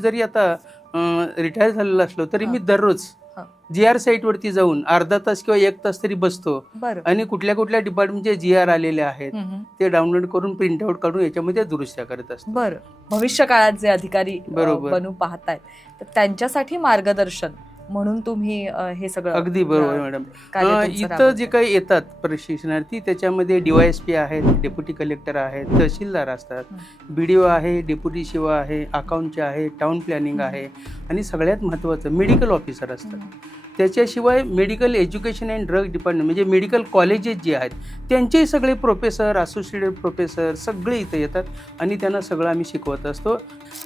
जरी आता रिटायर झालेलो असलो तरी मी दररोज हां. GR साईट वरती जाऊन अर्धा तास किंवा 1 तास तरी बसतो बरं. आणि कुठल्या कुठल्या डिपार्टमेंटचे GR आलेले आहेत ते डाउनलोड करून प्रिंटआउट काढून याच्यामध्ये दुरुस्त्या करत असतो. बरं. भविष्य काळात जे अधिकारी बरोबर. बनू पाहतायत तर त्यांच्यासाठी मार्गदर्शन म्हणून तुम्ही हे सगळं अगदी बरोबर मॅडम. कार्य तुमचं इथं राबवताय. जे काही येतात प्रशिक्षणार्थी त्याच्यामध्ये DYSP आहेत, डेप्युटी कलेक्टर आहेत, तहसीलदार असतात, BDO आहे, डेप्युटी शिवा आहे, अकाउंटचे आहे, टाउन प्लॅनिंग आहे आणि सगळ्यात महत्त्वाचं मेडिकल ऑफिसर असतात. त्याच्याशिवाय medical education and drug department म्हणजे मेडिकल कॉलेजेस जे आहेत त्यांचे सगळे प्रोफेसर, असोसिएटेड प्रोफेसर सगळे इथं येतात आणि त्यांना सगळं आम्ही शिकवत असतो.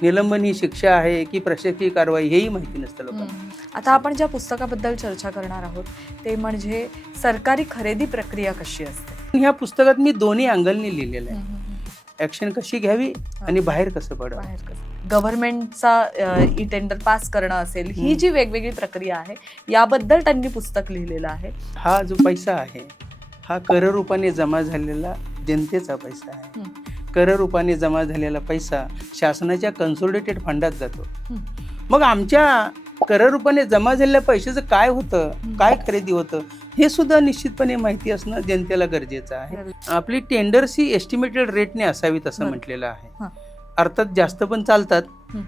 निलंबन ही शिक्षा आहे की प्रशासकीय कारवाई हेही माहिती नसतं लोकांना. आता आपण ज्या पुस्तकाबद्दल चर्चा करणार आहोत ते म्हणजे सरकारी खरेदी प्रक्रिया कशी असते. ह्या पुस्तकात मी दोन्ही अँगलने लिहिलेलं आहे. ऍक्शन कशी घ्यावी आणि बाहेर कसं पडावं. गव्हर्नमेंटचा ई टेंडर पास करणं असेल ही जी वेगवेगळी प्रक्रिया आहे याबद्दल त्यांनी पुस्तक लिहिलेलं आहे. हा जो पैसा आहे हा कर रूपाने जमा झालेला जनतेचा पैसा आहे. कर रूपाने जमा झालेला पैसा शासनाच्या कन्सोलिडेटेड फंडात जातो. मग आमच्या कर रूपाने जमा झालेल्या पैशाचं काय होतं, काय खरेदी होतं हे सुद्धा निश्चितपणे माहिती असणं जनतेला गरजेचं आहे. आपली टेंडर्स ही एस्टिमेटेड रेटने असावीत असं म्हटलेलं आहे. अर्थात जास्त पण चालतात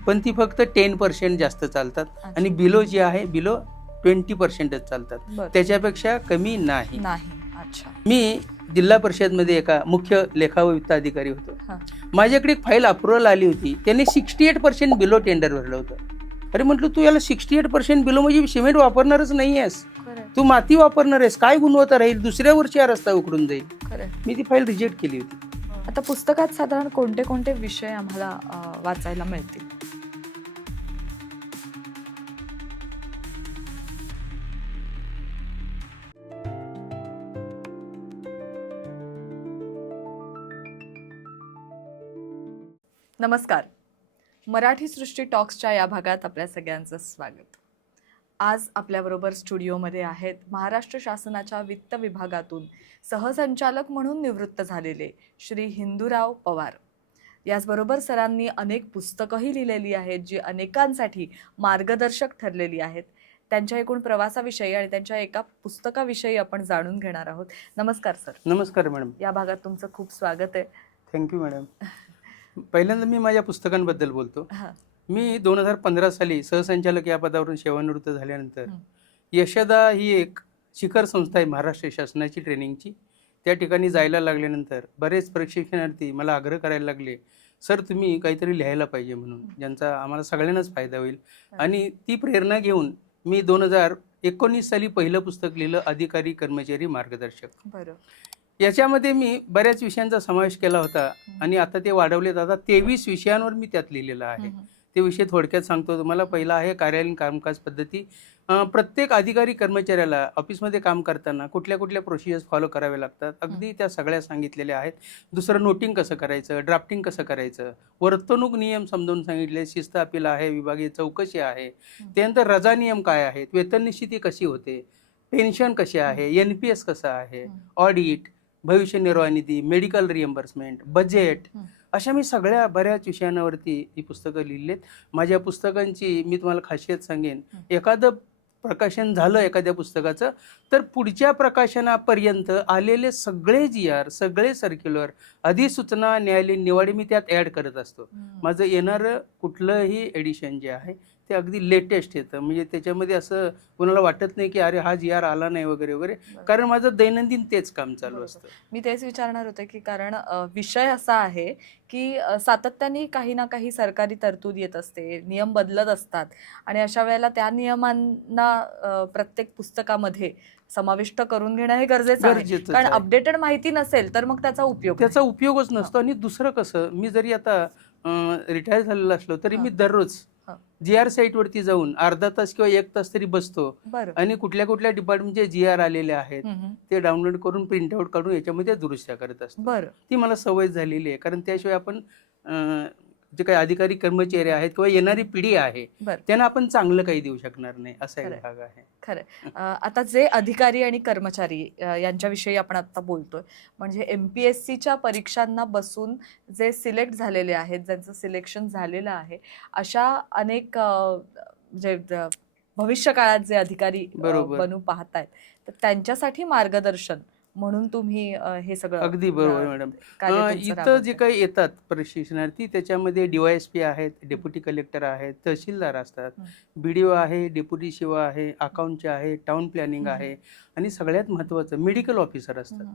पण ती फक्त 10% जास्त चालतात आणि बिलो जे आहे बिलो 20%च चालतात, त्याच्यापेक्षा कमी नाही. मी जिल्हा परिषदमध्ये एका मुख्य लेखा व वित्त अधिकारी होतो. माझ्याकडे एक फाईल अप्रुव्हल आली होती, त्यांनी 68% बिलो टेंडर भरलं होतं. अरे म्हटलं तू याला 68% बिलो म्हणजे सिमेंट वापरणारच नाही आहेस, तू माती वापरणार आहेस, काय गुणवत्ता राहील, दुसऱ्या वर्षी हा रस्ता उकडून जाईल. मी ती फाईल रिजेक्ट केली होती. आता पुस्तकात साधारण कोणते कोणते विषय आम्हाला वाचायला मिळतील. नमस्कार. मराठी सृष्टी टॉक्सच्या या भागात आपल्या सगळ्यांचं स्वागत. आज आपल्याबरोबर स्टुडिओमध्ये आहेत महाराष्ट्र शासनाच्या वित्त विभागातून सहसंचालक म्हणून निवृत्त झालेले श्री हिंदूराव पवार. याचबरोबर सरांनी अनेक पुस्तकंही लिहिलेली आहेत जी अनेकांसाठी मार्गदर्शक ठरलेली आहेत. त्यांच्या एकूण प्रवासाविषयी आणि त्यांच्या एका पुस्तकाविषयी आपण जाणून घेणार आहोत. नमस्कार सर. नमस्कार मॅडम. या भागात तुमचं खूप स्वागत आहे. Thank you madam. पहिल्यांदा मी माझ्या पुस्तकांबद्दल बोलतो. मी 2015 साली सहसंचालक या पदावरून सेवानिवृत्त झाल्यानंतर यशदा ही एक शिखर संस्था आहे महाराष्ट्र शासनाची ट्रेनिंगची. त्या ठिकाणी जायला लागल्यानंतर बरेच प्रशिक्षणार्थी मला आग्रह करायला लागले, सर तुम्ही काहीतरी लिहायला पाहिजे म्हणून, ज्यांचा आम्हाला सगळ्यांनाच फायदा होईल. आणि ती प्रेरणा घेऊन मी 2019 साली पहिलं पुस्तक लिहिलं, अधिकारी कर्मचारी मार्गदर्शक. बरं. याच्यामध्ये मी बऱ्याच विषयांचा समावेश केला होता आणि आता ते वाढवलेत. आता 23 विषयांवर मी त्यात लिहिलेलं आहे. ते विषय थोडक्यात सांगतो तुम्हाला. पहिला आहे कार्यालयीन कामकाज पद्धती. प्रत्येक अधिकारी कर्मचाऱ्याला ऑफिसमध्ये काम करताना कुठल्या कुठल्या प्रोसिजर्स फॉलो करावे लागतात, अगदी त्या सगळ्या सांगितलेल्या आहेत. दुसरं नोटिंग कसं करायचं, ड्राफ्टिंग कसं करायचं, वर्तणूक नियम समजावून सांगितले, शिस्त अपील आहे, विभागीय चौकशी आहे. त्यानंतर रजा नियम काय आहेत, वेतन निश्चिती कशी होते, पेन्शन कशी आहे, NPS कसं आहे, ऑडिट, भविष्य निर्वाह निधी, मेडिकल रिएम्बर्समेंट, बजेट, अशा मी सगळ्या बऱ्याच विषयांवरती ही पुस्तकं लिहिलेत. माझ्या पुस्तकांची मी तुम्हाला खासियत सांगेन, एखादं प्रकाशन झालं एखाद्या पुस्तकाचं तर पुढच्या प्रकाशनापर्यंत आलेले सगळे GR, सगळे सर्क्युलर, अधिसूचना, न्यायालयीन निवाडे मी त्यात ॲड करत असतो. माझं येणारं कुठलंही एडिशन जे आहे ते अगदी लेटेस्ट येतं. म्हणजे त्याच्यामध्ये असं कोणाला वाटत नाही की अरे हा GR आला नाही वगैरे वगैरे, कारण माझं दैनंदिन तेच काम चालू असतं. मी तेच विचारणार होते की कारण विषय असा आहे की सातत्याने काही ना काही सरकारी तरतूद येत असते, नियम बदलत असतात आणि अशा वेळेला त्या नियमांना प्रत्येक पुस्तकामध्ये समाविष्ट करून घेणं हे गरजेचं आहे. कारण अपडेटेड माहिती नसेल तर मग त्याचा उपयोगच नसतो. आणि दुसरं कसं, मी जरी आता रिटायर झालेलो असलो तरी मी दररोज GR साईट वरती जाऊन अर्धा तास किंवा 1 तास तरी बसतो आणि कुठल्या कुठल्या डिपार्टमेंटचे GR आलेले आहेत ते डाउनलोड करून प्रिंटआउट काढून याच्यामध्ये दुरुस्त्या करत असतो. ती मला सवय झालेली आहे, कारण त्याशिवाय आपण जे काही अधिकारी कर्मचारी आहेत किंवा येणारी पिढी आहे बरं. त्यांना आपण चांगलं काही देऊ शकणार नाही, असा एक खरंय. भाग आहे. खरं. आता जे अधिकारी आणि कर्मचारी यांच्याविषयी आपण आता बोलतोय, म्हणजे MPSCच्या परीक्षांना बसून जे सिलेक्ट झालेले आहेत, ज्यांचं सिलेक्शन झालेलं आहे, अशा अनेक जे भविष्य काळात जे अधिकारी बरोबर. बनू पाहतायत, तर त्यांच्यासाठी मार्गदर्शन म्हणून तुम्ही हे सगळं अगदी बरोबर मॅडम. कार्य तुमचं इथं जे राबवताय. काही येतात प्रशिक्षणार्थी त्याच्यामध्ये DYSP आहेत, डेप्युटी कलेक्टर आहेत, तहसीलदार असतात, BDO आहे, डेप्युटी शिव आहे, अकाउंटचे आहे, टाउन प्लॅनिंग आहे आणि सगळ्यात महत्त्वाचं मेडिकल ऑफिसर असतात.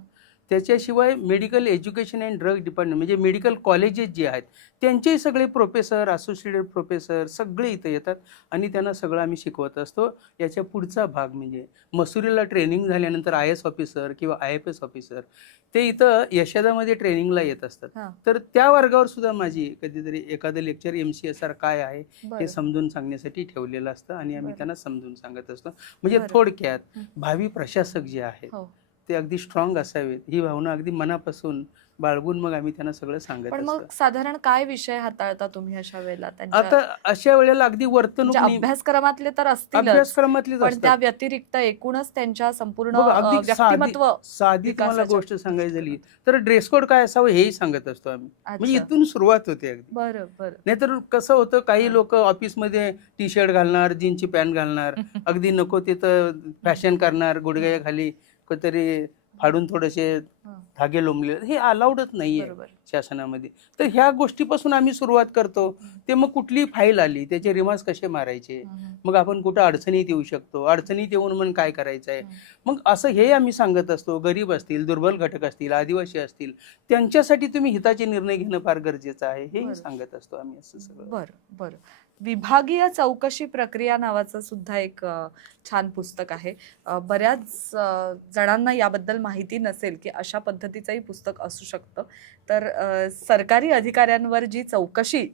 त्याच्याशिवाय medical education and drug department म्हणजे मेडिकल कॉलेजेस जे आहेत त्यांचे सगळे प्रोफेसर, असोसिएटेड प्रोफेसर सगळे इथं येतात आणि त्यांना सगळं आम्ही शिकवत असतो. याच्या पुढचा भाग म्हणजे मसुरीला ट्रेनिंग झाल्यानंतर IAS ऑफिसर किंवा IFS ऑफिसर ते इथं यशोदामध्ये ट्रेनिंगला येत असतात. तर त्या वर्गावर सुद्धा माझी कधीतरी एखादं लेक्चर MCSR काय आहे हे समजून सांगण्यासाठी ठेवलेलं असतं आणि आम्ही त्यांना समजून सांगत असतो. म्हणजे थोडक्यात भावी प्रशासक जे आहेत ते अगदी स्ट्रॉंग असावेत ही भावना अगदी मनापासून बाळगून मग आम्ही त्यांना सगळं सांगत पण मग असतो. साधारण काय विषय हाताळता तुम्ही अशा वेळेला? आता अशा वेळेला अगदी वर्तणूक अभ्यासक्रमातले तर असतीलच, अभ्यासक्रमातलीच पण त्या असतात. व्यतिरिक्त एकूणच त्यांच्या संपूर्ण बघा, अगदी व्यक्तिमत्व साधी तुम्हाला गोष्ट सांगायची झाली तर ड्रेस कोड काय असावं हेही सांगत असतो आम्ही. म्हणजे इथून सुरुवात होते अगदी. बरं. नाहीतर कसं होतं काही लोक ऑफिसमध्ये T-शर्ट घालणार, जीनची पॅन्ट घालणार, अगदी नको तिथं फॅशन करणार, गुडघ्याखाली कुठेतरी फाडून थोडेसे धागे लोंबले, हे अलाउडच नाहीये शासनामध्ये. तर ह्या गोष्टीपासून आम्ही सुरुवात करतो. ते मग कुठली फाईल आली त्याचे रिमार्क्स कसे मारायचे, मग आपण कुठं अडचणीत येऊ शकतो, अडचणीत येऊन मग काय करायचं आहे, मग असं हे आम्ही सांगत असतो. गरीब असतील, दुर्बल घटक असतील, आदिवासी असतील, त्यांच्यासाठी तुम्ही हिताचे निर्णय घेणं फार गरजेचं आहे हेही सांगत असतो आम्ही. असं सगळं. बरं. विभागीय चौकशी प्रक्रिया नावाचं सुद्धा एक छान पुस्तक आहे. बऱ्याच जणांना याबद्दल माहिती नसेल की अशा पद्धतीचंही पुस्तक असू शकतं. तर सरकारी अधिकाऱ्यांवर जी चौकशी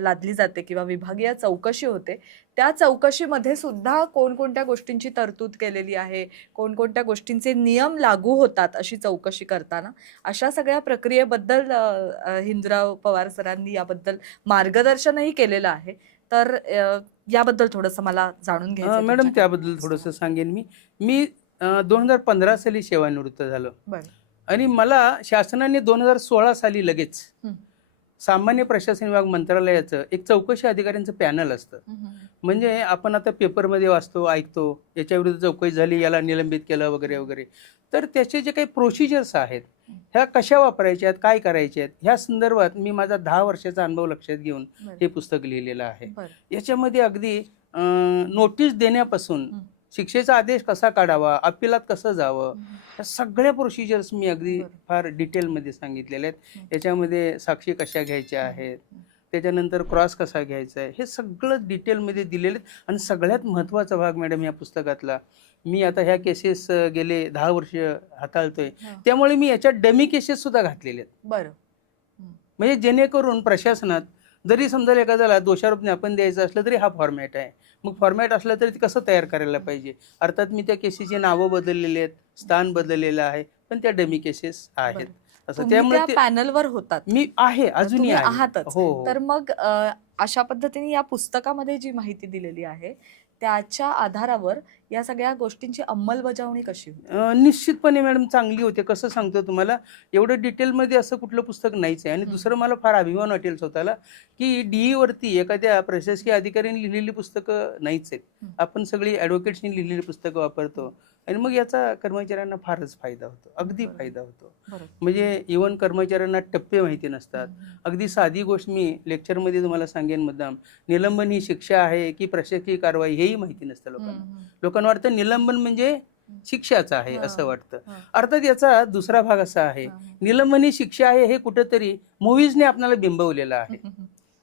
लादली जाते किंवा विभागीय चौकशी होते, त्या चौकशीमध्ये सुद्धा कोणकोणत्या गोष्टींची तरतूद केलेली आहे, कोणकोणत्या गोष्टींचे नियम लागू होतात अशी चौकशी करताना, अशा सगळ्या प्रक्रियेबद्दल हिंदूराव पवार सरांनी याबद्दल मार्गदर्शनही केलेलं आहे. तर याबद्दल थोडंसं मला जाणून घ्यायचं. मॅडम, त्याबद्दल थोडंसं सांगेन मी 2015 साली सेवानिवृत्त झालो आणि मला शासनाने 2016 साली लगेच सामान्य प्रशासन विभाग मंत्रालयाचं एक चौकशी अधिकाऱ्यांचं पॅनल असतं. म्हणजे आपण आता पेपरमध्ये वाचतो, ऐकतो, याच्या विरुद्ध चौकशी झाली, याला निलंबित केलं वगैरे वगैरे. तर त्याचे जे काही प्रोसिजर्स आहेत ह्या कशा वापरायच्या आहेत, काय करायच्या आहेत, ह्या संदर्भात मी माझा 10 वर्षाचा अनुभव लक्षात घेऊन हे पुस्तक लिहिलेलं आहे. याच्यामध्ये अगदी नोटीस देण्यापासून शिक्षेचा आदेश कसा काढावा, अपिलात कसं जावं, या सगळ्या प्रोसिजर्स मी अगदी फार डिटेलमध्ये सांगितलेले आहेत. याच्यामध्ये साक्षी कशा घ्यायच्या आहेत, त्याच्यानंतर क्रॉस कसा घ्यायचा आहे, हे सगळं डिटेलमध्ये दिलेले आहेत. आणि सगळ्यात महत्त्वाचा भाग मॅडम या पुस्तकातला, मी आता ह्या केसेस गेले 10 वर्ष हाताळतोय, त्यामुळे मी याच्यात डमी केसेस सुद्धा घातलेले आहेत. म्हणजे जेणेकरून प्रशासनात जरी समजा एखाद्याला दोषारोप ज्ञापन द्यायचं असलं तरी हा फॉर्मॅट आहे. मग फॉर्मॅट असलं तरी ते कसं तयार करायला पाहिजे. अर्थात मी त्या केसेसची नावं बदललेली आहेत, स्थान बदललेलं आहे, पण त्या डमी केसेस आहेत. असं त्यामुळे पॅनलवर होतात. मी आहे, अजूनही आहातच. हो. तर मग अशा पद्धतीने या पुस्तकामध्ये जी माहिती दिलेली आहे त्याच्या आधारावर या सगळ्या गोष्टींची अंमलबजावणी कशी होते? निश्चितपणे मॅडम चांगली होते. कसं सांगतो तुम्हाला, एवढं डिटेलमध्ये असं कुठलं पुस्तक नाहीच आहे. आणि दुसरं मला फार अभिमान वाटेल स्वतःला की DE वरती एखाद्या प्रशासकीय अधिकाऱ्यांनी लिहिलेली पुस्तकं नाहीच आहेत. आपण सगळी ॲडव्होकेट्सनी लिहिलेली पुस्तकं वापरतो आणि मग याचा कर्मचाऱ्यांना फारच फायदा होतो, अगदी फायदा होतो. म्हणजे इव्हन कर्मचाऱ्यांना टप्पे माहिती नसतात. अगदी साधी गोष्ट मी लेक्चरमध्ये तुम्हाला सांगेन मुद्दाम, निलंबन ही शिक्षा आहे की प्रशासकीय कारवाई हेही माहिती नसतं लोकांना. लोकांना वाटतं निलंबन म्हणजे शिक्षाच आहे असं वाटतं. अर्थात याचा दुसरा भाग असा आहे, निलंबन ही शिक्षा आहे हे कुठंतरी मूव्हीजने आपल्याला बिंबवलेलं आहे.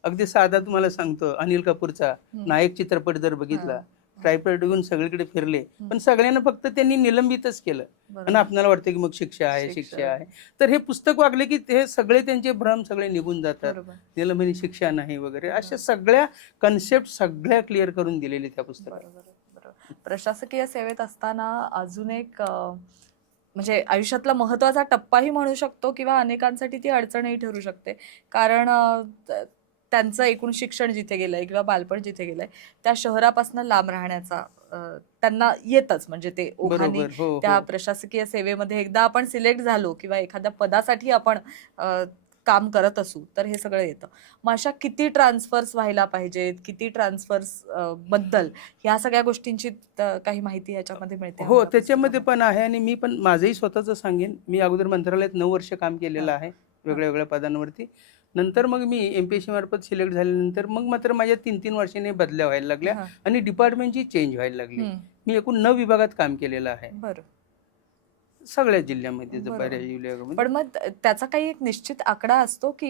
अगदी साधा तुम्हाला सांगतो, अनिल कपूरचा नायक चित्रपट जर बघितला, ट्रायपॉड घेऊन सगळीकडे फिरले, पण सगळ्यांना फक्त त्यांनी निलंबितच केलं आणि आपल्याला वाटतं की मग शिक्षा आहे. तर हे पुस्तक वागले की हे सगळे त्यांचे भ्रम सगळे निघून जातात. निलंबन ही शिक्षा नाही वगैरे, अशा सगळ्या कन्सेप्ट सगळ्या क्लिअर करून दिलेले त्या पुस्तकात. प्रशासकीय सेवेत असताना अजून एक म्हणजे आयुष्यातला महत्त्वाचा टप्पाही म्हणू शकतो किंवा अनेकांसाठी ती अडचणही ठरू शकते. कारण त्यांचं एकूण शिक्षण जिथे गेलंय किंवा बालपण जिथे गेलंय त्या शहरापासून लांब राहण्याचा त्यांना येतच, म्हणजे ते ओघाने बरोबर. हो त्या हो प्रशासकीय सेवेमध्ये एकदा आपण सिलेक्ट झालो किंवा एखाद्या पदासाठी आपण काम करत असू तर हे सगळं येतं. मग अशा किती ट्रान्सफर्स व्हायला पाहिजेत, किती ट्रान्सफर्स बद्दल ह्या सगळ्या गोष्टींची काही माहिती याच्यामध्ये मिळते हो आम्हाला त्याच्यामध्ये पुस्तकामध्ये? पण आहे. आणि मी पण माझंही स्वतःचं सांगेन. मी अगोदर मंत्रालयात 9 वर्ष काम केलेलं हा. आहे वेगळ्या वेगळ्या पदांवरती. नंतर मग मी MPSC मार्फत सिलेक्ट झाल्यानंतर मग मात्र माझ्या 3-3 वर्षांनी बदल्या व्हायला लागल्या हा. आणि डिपार्टमेंटची चेंज व्हायला लागली. हम्म. मी एकूण 9 विभागात काम केलेलं आहे बरं. सगळ्या जिल्ह्यामध्ये, बरोबर. बऱ्याच जिल्ह्यामध्ये. पण मग त्याचा काही एक निश्चित आकडा असतो की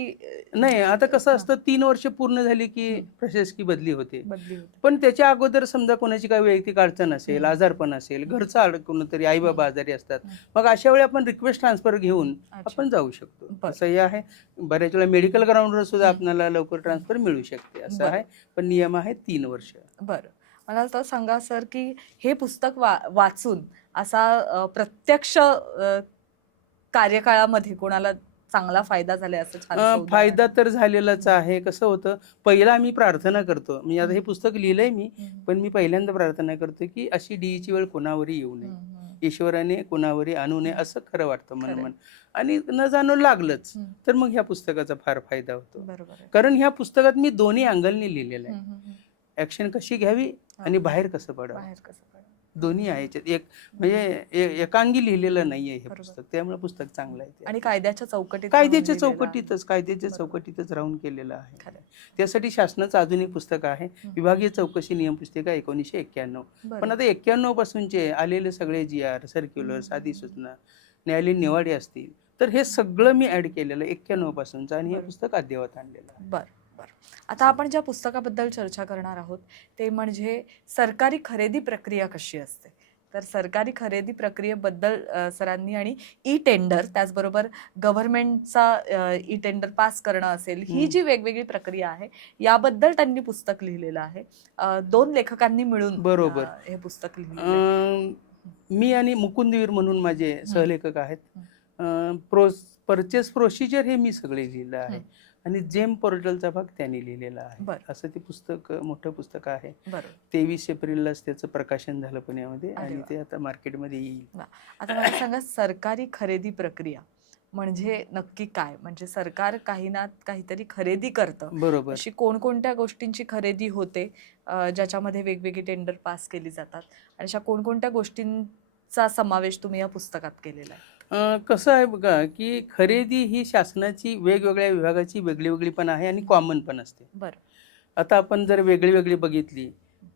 नाही, आता कसं हा, असतं 3 वर्ष पूर्ण झाली की हम्म. प्रशासकीय बदली होते. बदली होते. पण त्याच्या अगोदर समजा कोणाची काही वैयक्तिक अडचण असेल, हम्म. आजारपण असेल, घरचं कोणतरी आई बाबा आजारी असतात, हम्म. मग अशा वेळी आपण रिक्वेस्ट ट्रान्सफर घेऊन अच्छा. आपण जाऊ शकतो. बरं. असं हे आहे. बऱ्याच वेळा मेडिकल ग्राउंडवर सुद्धा हम्म. आपल्याला लवकर ट्रान्सफर मिळू शकते, असं बरं. आहे. पण नियम आहे 3 वर्ष. बरं. मला आता सांगा सर की हे पुस्तक वाचून असा प्रत्यक्ष कार्यकाळामध्ये कोणाला चांगला फायदा झालाय असं छानसं उदाहरण? फायदा तर झालेलाच आहे. कसं होतं, पहिला मी प्रार्थना करतो. मी आता हे पुस्तक लिहिलंय मी, हम्म. पण मी पहिल्यांदा प्रार्थना करतो की अशी डीईची वेळ कोणावरही येऊ नये, हम्म. ईश्वराने कोणावरही आणू नये, असं खरं वाटतं खरंय. मनोमन. आणि न जाणं लागलंच हम्म. तर मग ह्या पुस्तकाचा फार फायदा होतो. बरोबर आहे. कारण ह्या पुस्तकात मी दोन्ही अँगलने लिहिलेलं आहे. हम्म. हम्म. ऍक्शन कशी घ्यावी आणि बाहेर कसं पडावं, बाहेर कसं पडेल? दोन्ही आहे याच्यात. एक म्हणजे एकांगी लिहिलेलं नाहीये हे बरोबर. पुस्तक, त्यामुळे पुस्तक चांगलं आहे ते. आणि कायद्याच्या चौकटीत कायद्याच्या राहून लिहिलेलं आहे. कायद्याच्या बरोबर. चौकटीतच राहून केलेलं आहे. खरंय. त्यासाठी शासनाचं अजून एक पुस्तक आहे, विभागीय चौकशी नियम पुस्तिका 1991. बरं. पण आता 91 पासूनचे आलेले सगळे GR, सर्क्युलर्स, अधिसूचना, न्यायालयीन निवाडे असतील, तर हे सगळं मी ऍड केलेलं 91 पासूनचं आणि हे बरं. पुस्तक अद्ययावत आणलेलं आहे. बर बर. आता आपण ज्या पुस्तकाबद्दल चर्चा करणार आहोत ते म्हणजे सरकारी खरेदी प्रक्रिया कशी असते. तर सरकारी खरेदी प्रक्रियेबद्दल सरांनी आणि ई टेंडर त्याचबरोबर गव्हर्नमेंटचा ई टेंडर पास करणं असेल, ही जी वेगवेगळी प्रक्रिया आहे याबद्दल त्यांनी पुस्तक लिहिलेलं आहे. 2 लेखकांनी मिळून बरोबर. हे पुस्तक लिहिलेलं आहे. मी आणि मुकुंदवीर म्हणून माझे सहलेखक आहेत. परचेस प्रोसिजर हे मी सगळे लिहिलं आहे आणि जेम पोर्टलचा भाग त्यांनी लिहिलेला आहे. बरं. असं ते पुस्तक मोठं पुस्तक आहे. बरोबर. 23 एप्रिललाच त्याचं प्रकाशन झालं पुण्यामध्ये अरे आणि वा. ते आता मार्केटमध्ये येईल. आता मला सांगा सरकारी खरेदी प्रक्रिया म्हणजे नक्की काय? म्हणजे सरकार काही ना काहीतरी खरेदी करतं. बरोबर. अशी कोणकोणत्या गोष्टींची खरेदी होते ज्याच्यामध्ये वेगवेगळी टेंडर पास केली जातात आणि अशा कोणकोणत्या गोष्टींचा समावेश तुम्ही या पुस्तकात केलेला आहे? कसं आहे बघा की खरेदी ही शासनाची वेगवेगळ्या विभागाची वेगळी वेगळी पण आहे आणि कॉमन पण असते. बरं. आता आपण जर वेगळी वेगळी बघितली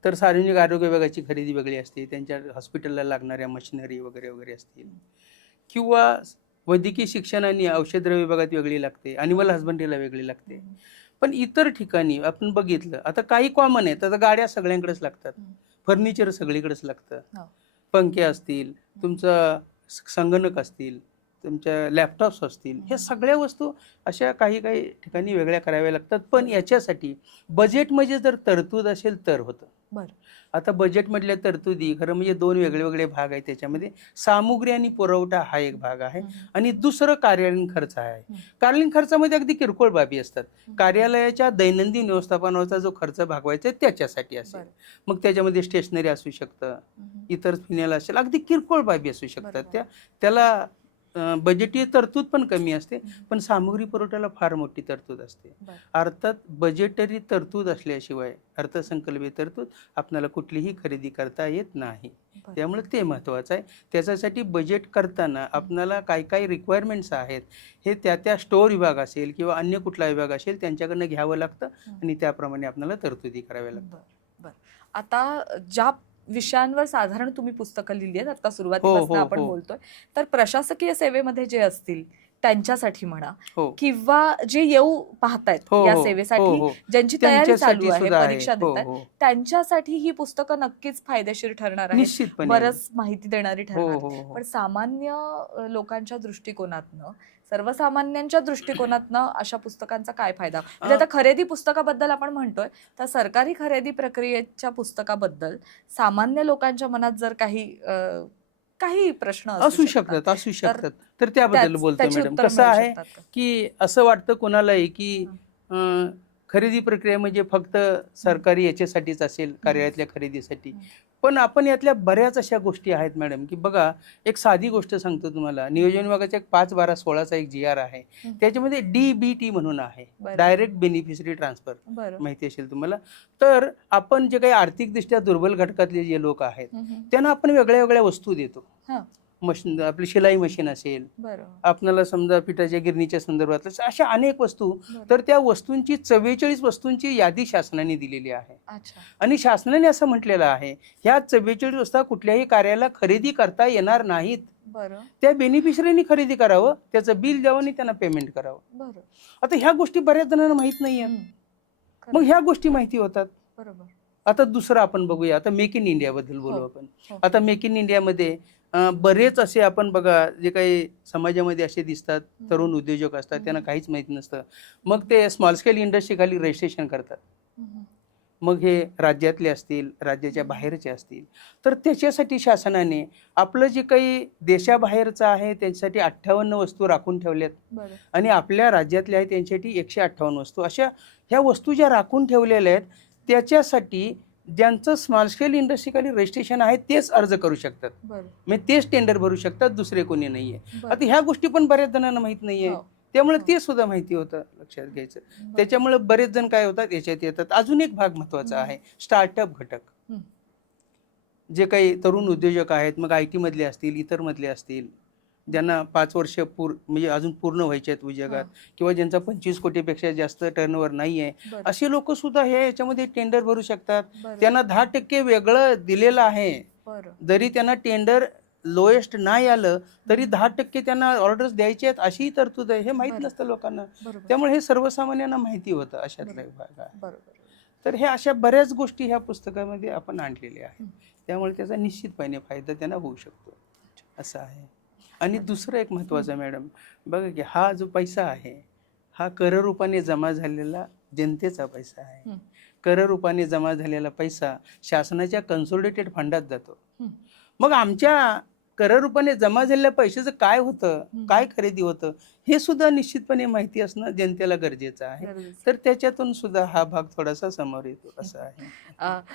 तर सार्वजनिक आरोग्य विभागाची खरेदी वेगळी असते, त्यांच्या हॉस्पिटलला लागणाऱ्या मशिनरी वगैरे वगैरे असतील, किंवा वैद्यकीय शिक्षण आणि औषधद्रव्य विभागात वेगळी लागते, ॲनिमल हजबंडरीला वेगळी लागते. पण इतर ठिकाणी आपण बघितलं, आता काही कॉमन आहेत. आता गाड्या सगळ्यांकडेच लागतात, फर्निचर सगळीकडेच लागतं, पंखे असतील, तुमचं संगणक असतील, तुमच्या लॅपटॉप्स असतील, ह्या सगळ्या वस्तू अशा काही काही ठिकाणी वेगळ्या कराव्या लागतात. पण याच्यासाठी बजेटमध्ये जर तरतूद असेल तर होतं. बरं. आता बजेटमधल्या तरतुदी खरं म्हणजे 2 वेगळे वेगळे भाग आहेत. त्याच्यामध्ये सामुग्री आणि पुरवठा हा एक भाग आहे आणि दुसरं कार्यालयीन खर्च आहे. कार्यालयीन खर्चामध्ये अगदी किरकोळ बाबी असतात. कार्यालयाच्या दैनंदिन व्यवस्थापनाचा जो खर्च भागवायचा आहे त्याच्यासाठी असेल, मग त्याच्यामध्ये स्टेशनरी असू शकतं, इतर फिनेल असेल, अगदी किरकोळ बाबी असू शकतात. त्याला बजेटीय तरतूद पण कमी असते, पण सामुग्री पुरवठ्याला फार मोठी तरतूद असते. अर्थात बजेटरी तरतूद असल्याशिवाय, अर्थसंकल्पीय तरतूद, आपल्याला कुठलीही खरेदी करता येत नाही. त्यामुळे ते महत्त्वाचं आहे. त्याच्यासाठी बजेट करताना आपल्याला काय काय रिक्वायरमेंट्स आहेत हे त्या स्टोअर विभाग असेल किंवा अन्य कुठला विभाग असेल त्यांच्याकडनं घ्यावं लागतं आणि त्याप्रमाणे आपल्याला तरतुदी कराव्या लागतात. बरं. आता ज्या विषयांवर साधारण तुम्ही पुस्तकं लिहिली आहेत, आता सुरुवातीपासून आपण बोलतोय, तर प्रशासकीय सेवेमध्ये जे असतील त्यांच्यासाठी म्हणा किंवा जे येऊ पाहतायत या सेवेसाठी, ज्यांची तयारी चालू आहे, परीक्षा देत आहेत, त्यांच्यासाठी ही पुस्तकं नक्कीच फायदेशीर ठरणार आहेत, बरंच माहिती देणारी ठरणार. पण सामान्य लोकांच्या दृष्टिकोनातनं, सर्वसामान्यांच्या दृष्टिकोनातनं अशा पुस्तकांचा काय फायदा? म्हणजे आता खरेदी पुस्तकाबद्दल आपण म्हणतोय, तर सरकारी खरेदी प्रक्रियेच्या पुस्तकाबद्दल सामान्य लोकांच्या मनात जर काही प्रश्न असू शकतात तर त्याबद्दल बोलतो मॅडम. कसं आहे की असं वाटतं कोणालाही की खरेदी प्रक्रिया म्हणजे फक्त सरकारी याच्यासाठीच असेल, कार्यालयातल्या खरेदीसाठी. पण आपण यातल्या बऱ्याच अशा गोष्टी आहेत मॅडम, की बघा एक साधी गोष्ट सांगतो तुम्हाला. नियोजन विभागाचा एक 5/12/16चा एक GR आहे. त्याच्यामध्ये DBT म्हणून आहे, बरं. डायरेक्ट बेनिफिशरी ट्रान्सफर, बरं. माहिती असेल तुम्हाला. तर आपण जे काही आर्थिकदृष्ट्या दुर्बल घटकातले जे लोक आहेत त्यांना आपण वेगळ्या वेगळ्या वस्तू देतो. हां. मशीन, आपली शिलाई मशीन असेल, बरं. आपल्याला समजा पिठाच्या गिरणीच्या संदर्भात अशा अनेक वस्तू. तर त्या वस्तूंची 44 वस्तूंची यादी शासनाने दिलेली आहे. अच्छा. आणि शासनाने असं म्हटलेलं आहे, ह्या 44 वस्तू कुठल्याही कार्याला खरेदी करता येणार नाहीत. बरं. त्या बेनिफिशरीनी खरेदी करावं, त्याचं बिल द्यावं आणि त्यांना पेमेंट करावं. बरं. आता ह्या गोष्टी बऱ्याच जणांना माहीत नाही आहेत. मग ह्या गोष्टी माहिती होतात. बरोबर. आता दुसरं आपण बघूया, आता मेक इन इंडियाबद्दल बोलू आपण. हो. आता मेक इन इंडियामध्ये बरेच असे आपण बघा, जे काही समाजामध्ये असे दिसतात, तरुण उद्योजक असतात, त्यांना काहीच माहीत नसतं. मग ते स्मॉल स्केल इंडस्ट्री खाली रजिस्ट्रेशन करतात. मग हे राज्यातले असतील, राज्याच्या बाहेरचे असतील. तर त्याच्यासाठी शासनाने आपलं जे काही देशाबाहेरचं आहे त्यांच्यासाठी 58 वस्तू राखून ठेवल्यात. बरं. आणि आपल्या राज्यातल्या आहेत त्यांच्यासाठी 158 वस्तू. अशा ह्या वस्तू ज्या राखून ठेवलेल्या आहेत, त्याच्यासाठी ज्यांचं स्मॉल स्केल इंडस्ट्री खाली रजिस्ट्रेशन आहे तेच अर्ज करू शकतात. बरं. म्हणजे तेच टेंडर भरू शकतात, दुसरे कोणी नाहीये. बरं. आता ह्या गोष्टी पण बऱ्याच जणांना माहित नाहीये. हो. त्यामुळे ते सुद्धा माहिती होतं, लक्षात घ्यायचं. त्याच्यामुळे बरेच जण काय होतात याच्यात येतात. अजून एक भाग महत्वाचा आहे, स्टार्टअप घटक. जे काही तरुण उद्योजक आहेत, मग IT मधले असतील, इतर मधले असतील, ज्यांना 5 वर्ष म्हणजे अजून पूर्ण व्हायचे आहेत उद्योगात, किंवा ज्यांचा 25 कोटीपेक्षा जास्त टर्नओव्हर नाही आहे, बरं. असे लोक सुद्धा हे याच्यामध्ये टेंडर भरू शकतात. बरं. त्यांना 10% वेगळं दिलेलं आहे. बरं. जरी त्यांना टेंडर लोएस्ट नाही आलं तरी 10% त्यांना ऑर्डर्स द्यायचे आहेत, अशी तरतूद आहे. हे माहीत बरं. नसतं लोकांना. बरोबर. त्यामुळे हे सर्वसामान्यांना माहिती होतं. अशातला एक भाग आहे. बरोबर. तर हे अशा बऱ्याच गोष्टी ह्या पुस्तकामध्ये आपण आणलेल्या आहेत. त्यामुळे त्याचा निश्चितपणे फायदा त्यांना होऊ शकतो, असं आहे. आणि दुसरं एक महत्त्वाचं मॅडम, बघा की हा जो पैसा आहे हा कररूपाने जमा झालेला जनतेचा पैसा आहे. कररूपाने जमा झालेला पैसा शासनाच्या कन्सोलिडेटेड फंडात जातो. मग आमच्या कररूपाने जमा झालेल्या पैशाचं काय होतं, काय खरेदी होतं, हे सुद्धा निश्चितपणे माहिती असणं जनतेला गरजेचं आहे. तर त्याच्यातून सुद्धा हा भाग थोडासा समोर येतो, असं आहे.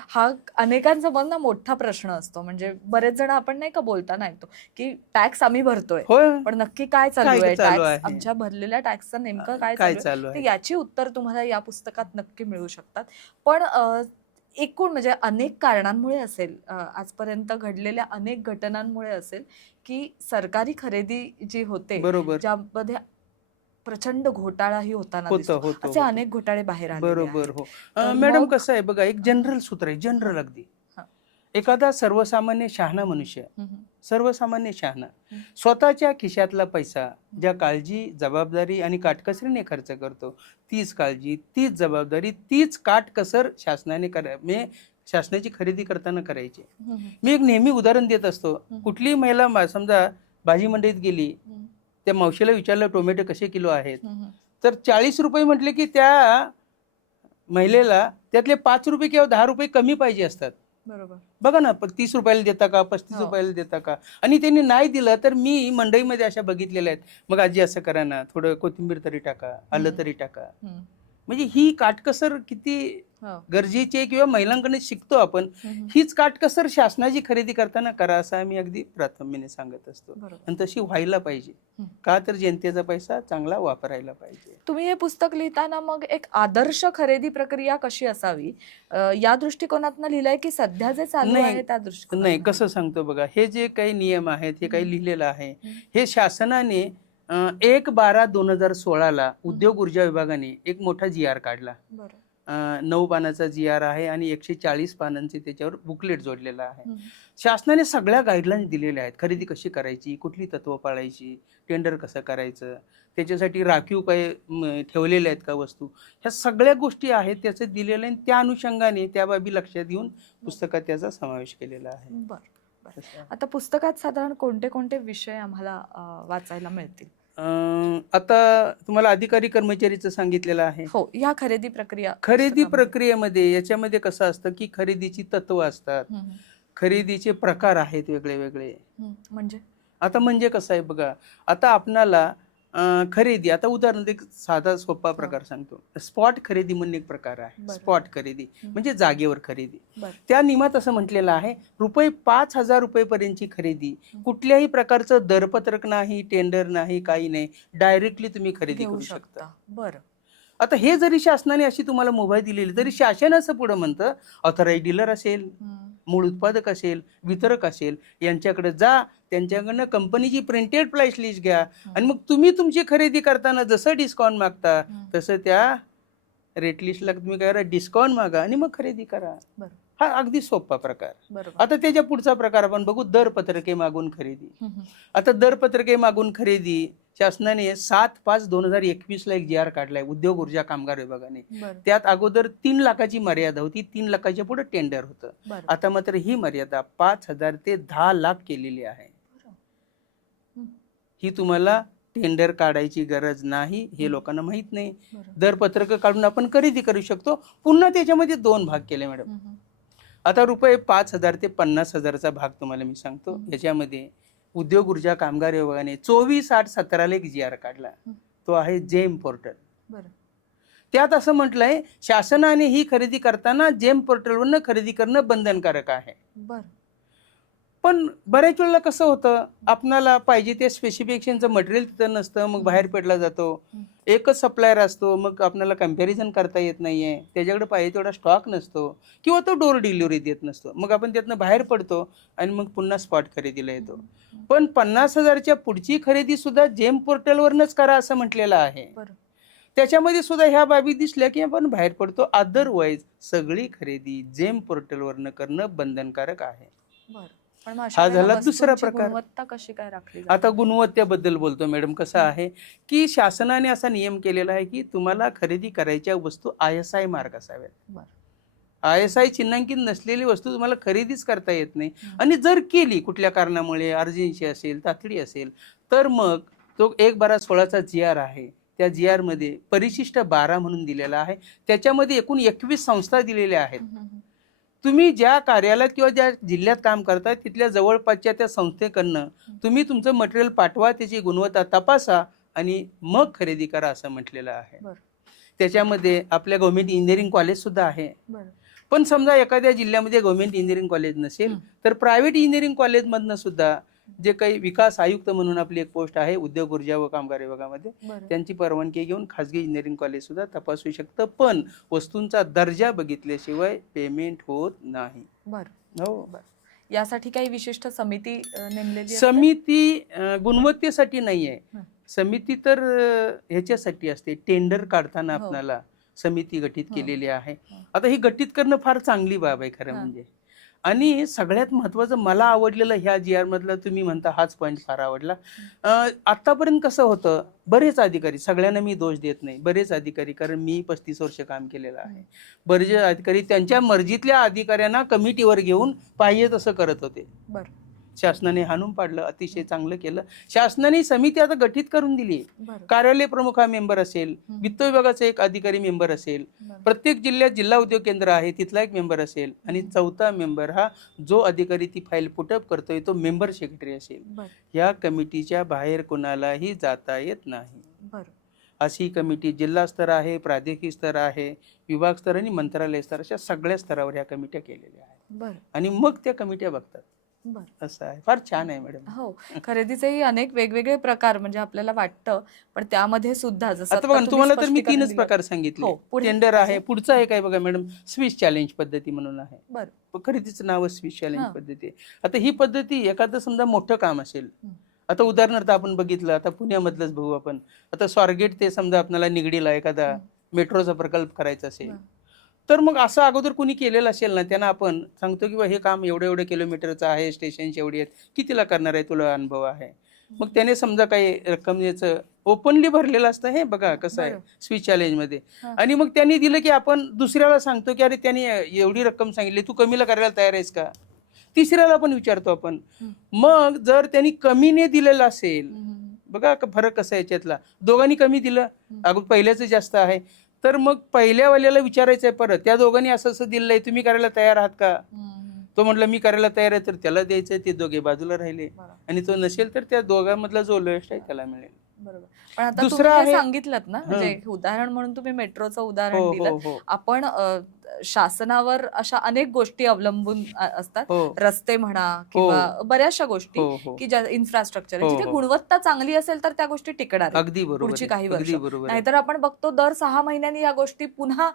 हा अनेकांसमोर मोठा प्रश्न असतो. म्हणजे बरेच जण आपण नाही का बोलताना ऐकतो की टॅक्स आम्ही भरतोय, होय, पण नक्की काय चालू आहे, काय चालू टॅक्स आहे? आमच्या भरलेल्या टॅक्सचं नेमकं काय काय चालू चालू आहे, आहे? तर याची उत्तर तुम्हाला या पुस्तकात नक्की मिळू शकतात. पण एकूण म्हणजे अनेक कारणांमुळे असेल, आजपर्यंत घडलेल्या अनेक घटनांमुळे असेल की सरकारी खरेदी जी होते, बरोबर, ज्यामध्ये प्रचंड घोटाळाही होताना दिसतो. होतो. असे अनेक घोटाळे बाहेर आलेले बरोबर. आहेत. हो तर मॅडम, मग- कसं आहे बघा, एक जनरल सूत्र आहे, जनरल अगदी. हा. एखादा सर्वसामान्य शहाणा मनुष्य, सर्वसामान्य शहाणा, हं. स्वतःच्या खिशातला पैसा ज्या काळजी, जबाबदारी आणि काटकसरीने खर्च करतो, तीच काळजी, तीच जबाबदारी, तीच काटकसर शासनाने म्हणजे शासनाची खरेदी करताना करायची. मी एक नेहमी उदाहरण देत असतो. कुठलीही महिला समजा भाजी मंडईत गेली, त्या मावशीला विचारलं टोमॅटो कसे किलो आहेत, तर 40 रुपये म्हटले की त्या महिलेला त्यातले 5 रुपये किंवा 10 रुपये कमी पाहिजे असतात. बरोबर. बघा ना, 30 रुपयाला देता का, 35 हो. रुपयाला देता का. आणि त्यांनी नाही दिलं तर मी मंडईमध्ये अशा बघितलेल्या आहेत, मग आजी असं करा ना, थोडं कोथिंबीर तरी टाका, आलं तरी टाका. म्हणजे ही काटकसर किती गरजेची आहे, किंवा महिलांकडे शिकतो आपण. हीच काटकसर शासनाची खरेदी करताना करा, असं आम्ही अगदी प्राथम्याने सांगत असतो. आणि तशी व्हायला पाहिजे. का तर जनतेचा पैसा चांगला वापरायला पाहिजे. तुम्ही हे पुस्तक लिहिताना मग एक आदर्श खरेदी प्रक्रिया कशी असावी या दृष्टिकोनातून लिहिलंय की सध्या जे चालू आहे त्या दृष्टिकोनातून? नाही, कसं सांगतो बघा, हे जे काही नियम आहेत, हे काही लिहिलेलं आहे, हे शासनाने 1/12/2016 उद्योग ऊर्जा विभागाने एक मोठा GR काढला. 9 पानाचा GR आहे आणि 140 पानांचे त्याच्यावर बुकलेट जोडलेला आहे. शासनाने सगळ्या गाईडलाईन्स दिलेल्या आहेत. खरेदी कशी करायची, कुठली तत्व पाळायची, टेंडर कसं करायचं, त्याच्यासाठी राखीव काही ठेवलेल्या आहेत का वस्तू, ह्या सगळ्या गोष्टी आहेत त्याचं दिलेलं आहे. त्या अनुषंगाने त्या बाबी लक्षात घेऊन पुस्तकात त्याचा समावेश केलेला आहे. बरं. आता पुस्तकात साधारण कोणते कोणते विषय आम्हाला वाचायला मिळतील? आता तुम्हाला अधिकारी कर्मचारीचं सांगितलेलं आहे. हो, या खरेदी प्रक्रियेमध्ये याच्यामध्ये कसं असतं की खरेदीची तत्व असतात, खरेदीचे प्रकार आहेत वेगळे वेगळे. म्हणजे आता म्हणजे कसं आहे बघा, आता आपणाला खरेदी, आता उदाहरण एक साधा सोपा प्रकार सांगतो. स्पॉट खरेदी म्हणून एक प्रकार आहे. बरं. स्पॉट खरेदी म्हणजे जागेवर खरेदी. बरं. त्या नियमात असं म्हटलेलं आहे, ₹5,000 पर्यंतची खरेदी, कुठल्याही प्रकारचं दरपत्रक नाही, टेंडर नाही, काही नाही, डायरेक्टली तुम्ही खरेदी घेऊ करू शकता. शकता. बरं. आता हे जरी शासनाने अशी तुम्हाला मुभा दिलेली तरी शासन असं पुढे म्हणतं, ऑथराइज डीलर असेल, मूळ उत्पादक असेल, वितरक असेल, यांच्याकडे जा, त्यांच्याकडनं कंपनीची प्रिंटेड प्राइस लिस्ट घ्या आणि मग तुम्ही तुमची खरेदी करताना जसं डिस्काउंट मागता तसं त्या रेट लिस्टला तुम्ही काय करा, डिस्काउंट मागा आणि मग खरेदी करा. बरं. हा अगदी सोपा प्रकार. बरोबर. आता त्याच्या पुढचा प्रकार आपण बघू, दरपत्रके मागून खरेदी. आता दरपत्रके मागून खरेदी शासनाने 7/5/2021 ला एक जी आर काढलाय उद्योग ऊर्जा कामगार विभागाने. बरं. त्यात अगोदर 3 लाखाची मर्यादा होती, 3 लाखाच्या पुढे टेंडर होतं. बरं. आता मात्र ही मर्यादा 5,000 ते 10 लाख केलेली आहे. ही तुम्हाला टेंडर काढायची गरज नाही, हे लोकांना माहित नाही. बरं. दरपत्रक काढून आपण खरेदी करू शकतो. पुन्हा त्याच्यामध्ये 2 भाग केले मॅडम. आता ₹5,000 ते 50,000चा भाग तुम्हाला मी सांगतो. याच्यामध्ये उद्योग ऊर्जा कामगार विभागाने 24/8/17 ला एक जी आर काढला. तो आहे जेम पोर्टल. बरं. त्यात असं म्हटलंय, शासनाने ही खरेदी करताना जेम पोर्टलवरनं खरेदी करणं बंधनकारक आहे. बरं. पण बऱ्याच वेळेला कसं होतं, आपणाला पाहिजे ते स्पेसिफिकेशनचं मटेरियल तिथं नसतं, मग बाहेर पडला जातो. एकच सप्लायर असतो, मग आपल्याला कम्पॅरिझन करता येत नाहीये, त्याच्याकडे पाहिजे तेवढा स्टॉक नसतो किंवा तो डोर डिलिव्हरी देत नसतो. मग आपण त्यातनं बाहेर पडतो आणि मग पुन्हा स्पॉट खरेदीला येतो. पण 50,000च्या पुढची खरेदी सुद्धा जेम पोर्टलवरनच करा असं म्हटलेलं आहे. बरं. त्याच्यामध्ये सुद्धा ह्या बाबी दिसल्या की आपण बाहेर पडतो. अदरवाईज सगळी खरेदी जेम पोर्टलवरनं करणं बंधनकारक आहे. बरं. पण मग अशा हा वेळेला झाला दुसरा वस्तूंची प्रकार. गुणवत्ता कशी काय राखली जाते? आता गुणवत्तेबद्दल बोलतो मॅडम. कसं आहे की शासनाने असा नियम केलेला आहे की तुम्हाला खरेदी करायच्या वस्तू ISI मार्क असाव्यात. बरं. ISI चिन्हांकित नसलेली वस्तू तुम्हाला खरेदीच करता येत नाही. आणि जर केली कुठल्या कारणामुळे, अर्जन्सी असेल, तातडी असेल, तर मग तो 1/12/16चा GR आहे. त्या GR मध्ये परिशिष्ट 12 म्हणून दिलेला आहे. त्याच्यामध्ये एकूण 21 संस्था दिलेल्या आहेत. तुम्ही ज्या कार्यालयात किंवा ज्या जिल्ह्यात काम करताय तिथल्या जवळपासच्या त्या संस्थेकडनं तुम्ही तुमचं मटेरियल पाठवा, त्याची गुणवत्ता तपासा आणि मग खरेदी करा असं म्हटलेलं आहे. बरं. त्याच्यामध्ये आपल्या गव्हर्नमेंट इंजिनिअरिंग कॉलेज सुद्धा आहे. बरं. पण समजा एखाद्या जिल्ह्यामध्ये गव्हर्नमेंट इंजिनिअरिंग कॉलेज नसेल तर प्रायव्हेट इंजिनिअरिंग कॉलेजमधनं सुद्धा जे काही विकास आयुक्त म्हणून आपली एक पोस्ट आहे उद्योग ऊर्जा व कामगार विभागामध्ये, बरं. त्यांची परवानगी घेऊन खाजगी इंजिनिअरिंग कॉलेज सुद्धा तपासू शकतं. पण वस्तूंचा दर्जा बघितल्याशिवाय पेमेंट होत नाही. बरं. हो. यासाठी काही विशिष्ट समिती नेमलेली असते? समिती गुणवत्तेसाठी नाही आहे. हं. समिती तर ह्याच्यासाठी असते, टेंडर काढताना हो. आपल्याला समिती गठीत हं. केलेली आहे. हं. आता ही गठीत करणं फार चांगली बाब आहे खरं हं. म्हणजे. आणि सगळ्यात महत्त्वाचं मला आवडलेलं ह्या GR मधलं, तुम्ही म्हणता हाच पॉईंट फार आवडला. आतापर्यंत कसं होतं, बरेच अधिकारी, सगळ्यांना मी दोष देत नाही, बरेच अधिकारी, कारण मी 35 वर्ष काम केलेलं आहे, बरेच अधिकारी त्यांच्या मर्जीतल्या अधिकाऱ्यांना कमिटीवर घेऊन पाहिजे तसं करत होते. बरं. शासनाने हाणून पाडलं, अतिशय चांगलं केलं. शासनाने समिती आता गठीत करून दिली. बरं. कार्यालय प्रमुख हा मेंबर असेल, वित्त विभागाचा एक अधिकारी मेंबर असेल, बरं. प्रत्येक जिल्ह्यात जिल्हा उद्योग केंद्र आहे तिथला एक मेंबर असेल आणि 4था मेंबर हा जो अधिकारी ती फाईल पुटअप करतोय तो मेंबर सेक्रेटरी असेल. बरं. या कमिटीच्या बाहेर कोणालाही जाता येत नाही. बरं. अशी कमिटी जिल्हा स्तर आहे, प्रादेशिक स्तर आहे, विभाग स्तर आणि मंत्रालय स्तर, अशा सगळ्या स्तरावर ह्या कमिट्या केलेल्या आहेत. बरं. आणि मग त्या कमिट्या बघतात. बरं. असं आहे. फार छान आहे मॅडम. हो, खरेदीचेही अनेक वेगवेगळे प्रकार म्हणजे आपल्याला वाटतं, पण त्यामध्ये सुद्धा जसं आता बघा तुम्ही तुम्हाला तर मी स्पष्टीकरण 3च दिलं. प्रकार सांगितले. हो, पुढे टेंडर आहे, अजून? पुढचा एक आहे बघा मॅडम, स्विस चॅलेंज पद्धती म्हणून आहे. बरं. खरेदीचं नाव स्विस चॅलेंज हां. पद्धती आहे. आता ही पद्धती एखादं समजा मोठं काम असेल, आता उदाहरणार्थ आपण बघितलं, आता पुण्यामधलंच बघू आपण, आता स्वारगेट ते समजा आपल्याला निगडीला एखादा मेट्रोचा प्रकल्प करायचा असेल, तर मग असं अगोदर कुणी केलेलं असेल ना, त्यांना आपण सांगतो की हे काम एवढं एवढं किलोमीटरचं आहे, स्टेशनची एवढी आहेत, कितीला करणार आहे, तुला अनुभव आहे. मग त्याने समजा काही रक्कम याचं ओपनली भरलेलं असतं, हे बघा कसं आहे स्विच चॅलेंजमध्ये. आणि मग त्यांनी दिलं की आपण दुसऱ्याला सांगतो की अरे त्यांनी एवढी रक्कम सांगितली, तू कमीला करायला तयार आहेस का. तिसऱ्याला पण विचारतो आपण. मग जर त्यांनी कमीने दिलेलं असेल, बघा फरक कसा आहे याच्यातला, दोघांनी कमी दिलं, अगोदर पहिल्याचं जास्त आहे, तर मग पहिल्यावाल्याला विचारायचं आहे परत, त्या दोघांनी असं असं दिलंय, तुम्ही करायला तयार आहात का. तो म्हटलं मी करायला तयार आहे, तर त्याला द्यायचं. ते दोघे बाजूला राहिले आणि तो नसेल तर त्या दोघांमधला जो लोएस्ट आहे त्याला मिळेल. बरोबर. पण आता दुसरं तुम्ही हे आहे- सांगितलं ना, म्हणजे उदाहरण म्हणून तुम्ही मेट्रोचं उदाहरण हो दिलं. हो आपण शासनावर अशा अनेक गोष्टी अवलंबून असतात. हो रस्ते म्हणा हो किंवा बऱ्याचशा गोष्टी हो हो की ज्या इन्फ्रास्ट्रक्चर आहे, हो, जिथे हो. गुणवत्ता चांगली असेल तर त्या गोष्टी टिकणार आहेत अगदी बरोबर पुढची आहे, काही वर्ष. अगदी बरोबर आहे. नाहीतर आपण बघतो दर 6 महिन्यांनी या गोष्टी पुन्हा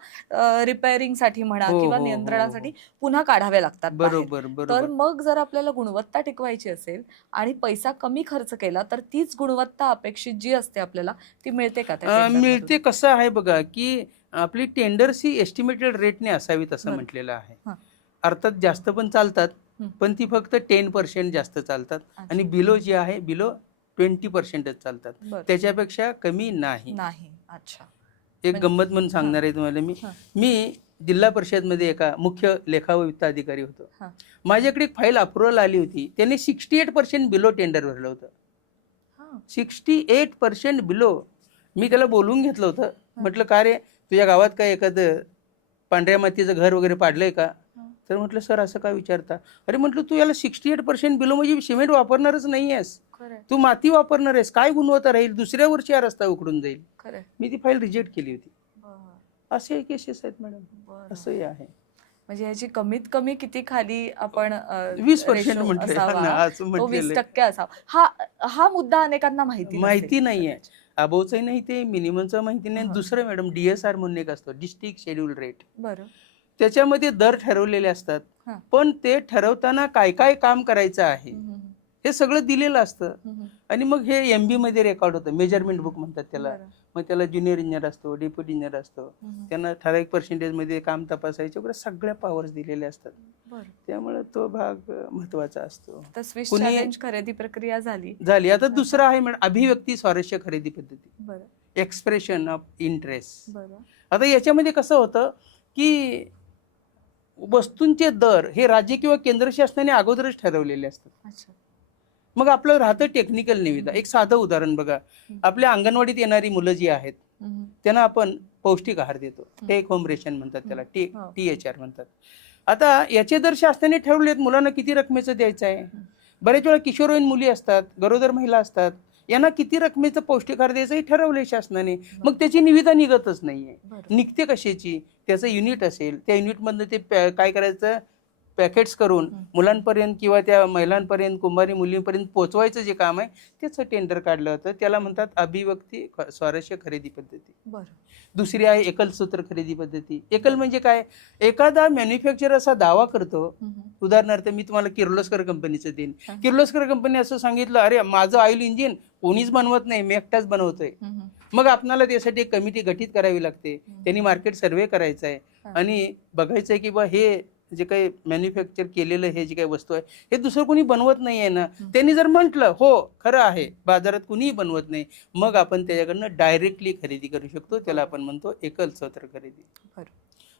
रिपेअरिंगसाठी म्हणा हो, किंवा हो, हो, नियंत्रणासाठी हो. पुन्हा काढाव्या लागतात बाहेर. बरोबर तर बरोबर. मग जर आपल्याला गुणवत्ता टिकवायची असेल आणि पैसा कमी खर्च केला तर तीच गुणवत्ता अपेक्षित जी असते आपल्याला ती मिळते का त्या टेंडरमधून? मिळते. कसं आहे बघा, की आपली टेंडर्स ही एस्टिमेटेड रेटने असावीत असं बरं. म्हटलेलं आहे. हां. अर्थात जास्त पण चालतात, हं. पण ती फक्त 10% जास्त चालतात अच्छा. आणि बिलो जे आहे बिलो 20%च चालतात. बरं. त्याच्यापेक्षा कमी नाही. नाही. अच्छा. एक म्हणजे- गंमत म्हणून सांगणार आहे तुम्हाला मी. हां. मी जिल्हा परिषदमध्ये एका मुख्य लेखा व वित्त अधिकारी होतो. हां. माझ्याकडे एक फाईल अप्रुव्हल आली होती. त्यांनी 68% बिलो टेंडर भरलं होतं. हां. 68% बिलो. मी त्याला बोलवून घेतलं होतं. म्हटलं, का रे, तुझ्या गावात काय एखादं पांढऱ्या मातीचं घर वगैरे पाडलंय का? हां. तर म्हटलं, सर असं का विचारता? अरे म्हटलं, तू याला 68% बिलो म्हणजे सिमेंट वापरणारच नाही आहेस, खरंय. तू माती वापरणार आहेस, काय गुणवत्ता राहील, दुसऱ्या वर्षी हा रस्ता उकडून जाईल. खरंय. मी ती फाईल रिजेक्ट केली होती. बरं. असे केसेस आहेत मॅडम. बरं. असंही आहे. म्हणजे याची कमीत कमी किती खाली आपण 20% ratio म्हटलंय. असावा, हा ना, असं तो म्हटलेलं 20% असावा. हा मुद्दा अनेकांना माहिती माहिती नसेल. नाहीये. अबोवचंही नाही, ते मिनिममचं माहिती नाही. हां. दुसरं मॅडम, DSR म्हणून एक असतो, डिस्ट्रिक्ट शेड्यूल रेट. बरं. त्याच्यामध्ये दर ठरवलेले असतात, हां. पण ते ठरवताना काय काय काम करायचं आहे हं, हं, हे सगळं दिलेलं असतं. हं, हं. आणि मग हे MB मध्ये रेकॉर्ड होतं, मेजरमेंट बुक म्हणतात त्याला. बरं. मग त्याला ज्युनियर इंजिनियर असतो, डेप्युटी इंजिनियर असतो, हं, हं. त्यांना ठराविक पर्सेंटेजमध्ये काम तपासायचे वगैरे सगळ्या पॉवर्स दिलेल्या असतात. बरं. त्यामुळे तो भाग महत्वाचा असतो. तर स्विस कुणी- चॅलेंज खरेदी प्रक्रिया झाली. आता दुसरं आहे मॅडम, अभिव्यक्ती स्वारस्य खरेदी पद्धती, बरं. Expression of interest. बरं. आता याच्यामध्ये कसं होतं की वस्तूंचे दर हे राज्य किंवा केंद्र शासनाने अगोदरच ठरवलेले असतात. अच्छा. मग आपलं राहतं टेक्निकल निविदा. एक साधं उदाहरण बघा, आपल्या अंगणवाडीत येणारी मुलं जी आहेत हं, हं. त्यांना आपण पौष्टिक आहार देतो, टेक होम रेशन म्हणतात त्याला, हो. THR म्हणतात. आता याचे दर शासनाने ठरवलेत, मुलांना किती रकमेचं द्यायचं आहे. बरेच वेळा किशोरवयीन मुली असतात, गरोदर महिला असतात, यांना किती रकमेचं पौष्टिक आहार द्यायचं हे ठरवलंय शासनाने. मग त्याची निविदा निघतच नाहीये. बरं. निघते कशाची? त्याचं युनिट असेल, त्या युनिटमधनं ते काय करायचं, पॅकेट्स करून मुलांपर्यंत किंवा त्या महिलांपर्यंत, कुंभारी मुलींपर्यंत पोचवायचं जे काम आहे त्याचं टेंडर काढलं होतं. त्याला म्हणतात अभिव्यक्ती स्वारस्य खरेदी पद्धती. बरं. दुसरी आहे एकल सूत्र खरेदी पद्धती. एकल म्हणजे काय? एखादा मॅन्युफॅक्चरर असा दावा करतो, हं, हं. उदाहरणार्थ मी तुम्हाला किर्लोस्कर कंपनीचं देईन. हां. किर्लोस्कर कंपनी असं सांगितलं, अरे माझं ऑइल इंजिन कोणीच बनवत नाही, मी एकटाच बनवतोय. हं, हं. मग आपल्याला त्यासाठी एक कमिटी गठीत करावी लागते. त्यांनी मार्केट सर्व्हे करायचा आहे हां. आणि बघायचं आहे की बा हे जे काही मॅन्युफॅक्चर केलेलं हे जे काही वस्तू आहे हे दुसरं कोणी बनवत नाही आहे ना. त्यांनी जर म्हटलं हो खरं आहे, बाजारात कुणीही बनवत नाही, मग आपण त्याच्याकडनं डायरेक्टली खरेदी करू शकतो. त्याला आपण म्हणतो एकल सूत्र खरेदी. बरं.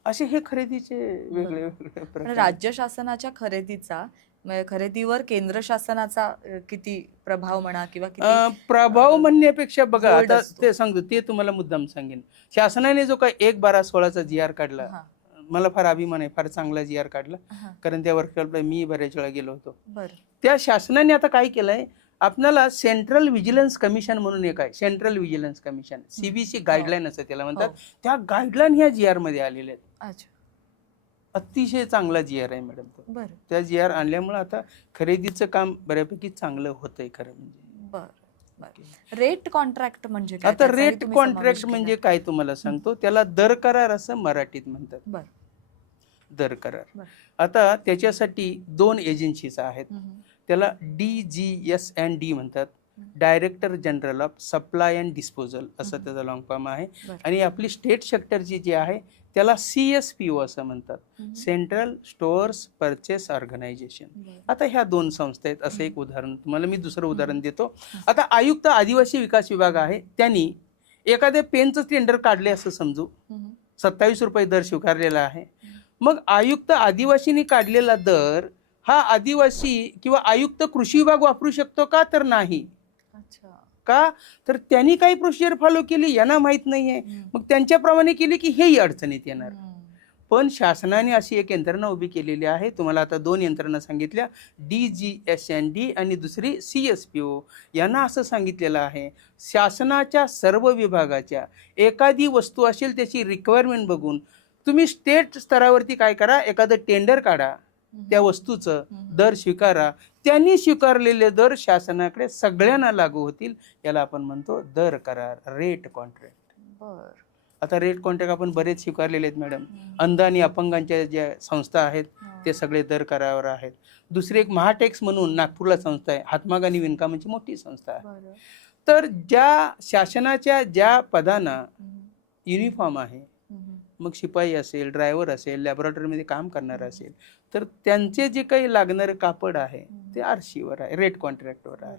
असे हे खरेदीचे वेगळे वेगळे पण प्रकार. राज्य शासनाच्या खरेदीचा म्हणजे खरेदीवर केंद्र शासनाचा किती प्रभाव म्हणा किंवा किती प्रभाव म्हणण्यापेक्षा बघा, बोल्ड आता असतो. ते सांगतो, ते तुम्हाला मुद्दाम सांगेन. शासनाने जो काही 1/12/16चा GR काढला, हां. मला फार अभिमान आहे, फार चांगला GR काढला. हां. कारण त्या वर्कशॉपला मी बऱ्याच वेळा गेलो होतो. बरं. त्या शासनाने आता काय केलंय, आपल्याला सेंट्रल व्हिजिलन्स कमिशन म्हणून एक आहे, central vigilance commission, CVC guideline असं त्याला म्हणतात. त्या गाईडलाईन ह्या GR मध्ये आलेल्या आहेत. अच्छा. अतिशय चांगला GR आहे मॅडम तो. बरं. त्या GR आणल्यामुळे आता खरेदीचं काम बऱ्यापैकी चांगलं होतंय खरं म्हणजे. बरं. बरं. रेट कॉन्ट्रॅक्ट म्हणजे काय? आता त्याचाही रेट तुम्ही कॉन्ट्रॅक्ट समावेश म्हणजे केला. काय तुम्हाला सांगतो, त्याला दर करार असं मराठीत म्हणतात. बरं. दर करार. बरं. आता त्याच्यासाठी 2 एजन्सीज आहेत. हं, हं. त्याला DGS&D म्हणतात, director general of supply and disposal असं त्याचा लॉंग फॉर्म आहे. बरं. आणि आपली स्टेट सेक्टरची जी आहे त्याला CSPO असं म्हणतात, हं. Central stores purchase organisation. बरं. आता ह्या 2 संस्था आहेत. असं एक उदाहरण तुम्हाला मी दुसरं उदाहरण देतो. आता आयुक्त आदिवासी विकास विभाग आहे, त्यांनी एखाद्या पेनचं टेंडर काढले असं समजू, हं, हं. 27 रुपये दर स्वीकारलेला आहे. मग आयुक्त आदिवासींनी काढलेला दर हा आदिवासी किंवा आयुक्त कृषी विभाग वापरू शकतो का? तर नाही. अच्छा. का? तर त्यांनी काही प्रोसिजर फॉलो केली यांना माहित नाहीये, हं. मग त्यांच्याप्रमाणे केली की हेही अडचणीत येणार. हं. पण शासनाने अशी एक यंत्रणा उभी केलेली आहे. तुम्हाला आता 2 यंत्रणा सांगितल्या, DGSND आणि दुसरी CSPO. यांना असं सांगितलेलं आहे, शासनाच्या सर्व विभागाच्या एखादी वस्तू असेल त्याची रिक्वायरमेंट बघून तुम्ही स्टेट स्तरावरती काय करा, एखादं टेंडर काढा, त्या वस्तूचं दर स्वीकारा. त्यांनी स्वीकारलेले दर शासनाकडे सगळ्यांना लागू होतील. याला आपण म्हणतो दर करार, रेट कॉन्ट्रॅक्ट. बर. आता रेट कॉन्ट्रॅक्ट आपण बरेच स्वीकारलेले आहेत मॅडम. अंध आणि अपंगांच्या ज्या संस्था आहेत ते सगळे दर करारावर आहेत. दुसरी एक महाटेक्स म्हणून नागपूरला संस्था आहे, हातमाग आणि विणकामाची मोठी संस्था आहे. तर ज्या शासनाच्या ज्या पदांना युनिफॉर्म आहे, मग शिपाई असेल, ड्रायव्हर असेल, लॅबोरेटरीमध्ये काम करणारा असेल, तर त्यांचे जे काही लागणारे कापड आहे ते RCवर आहे, रेट कॉन्ट्रॅक्टवर आहे.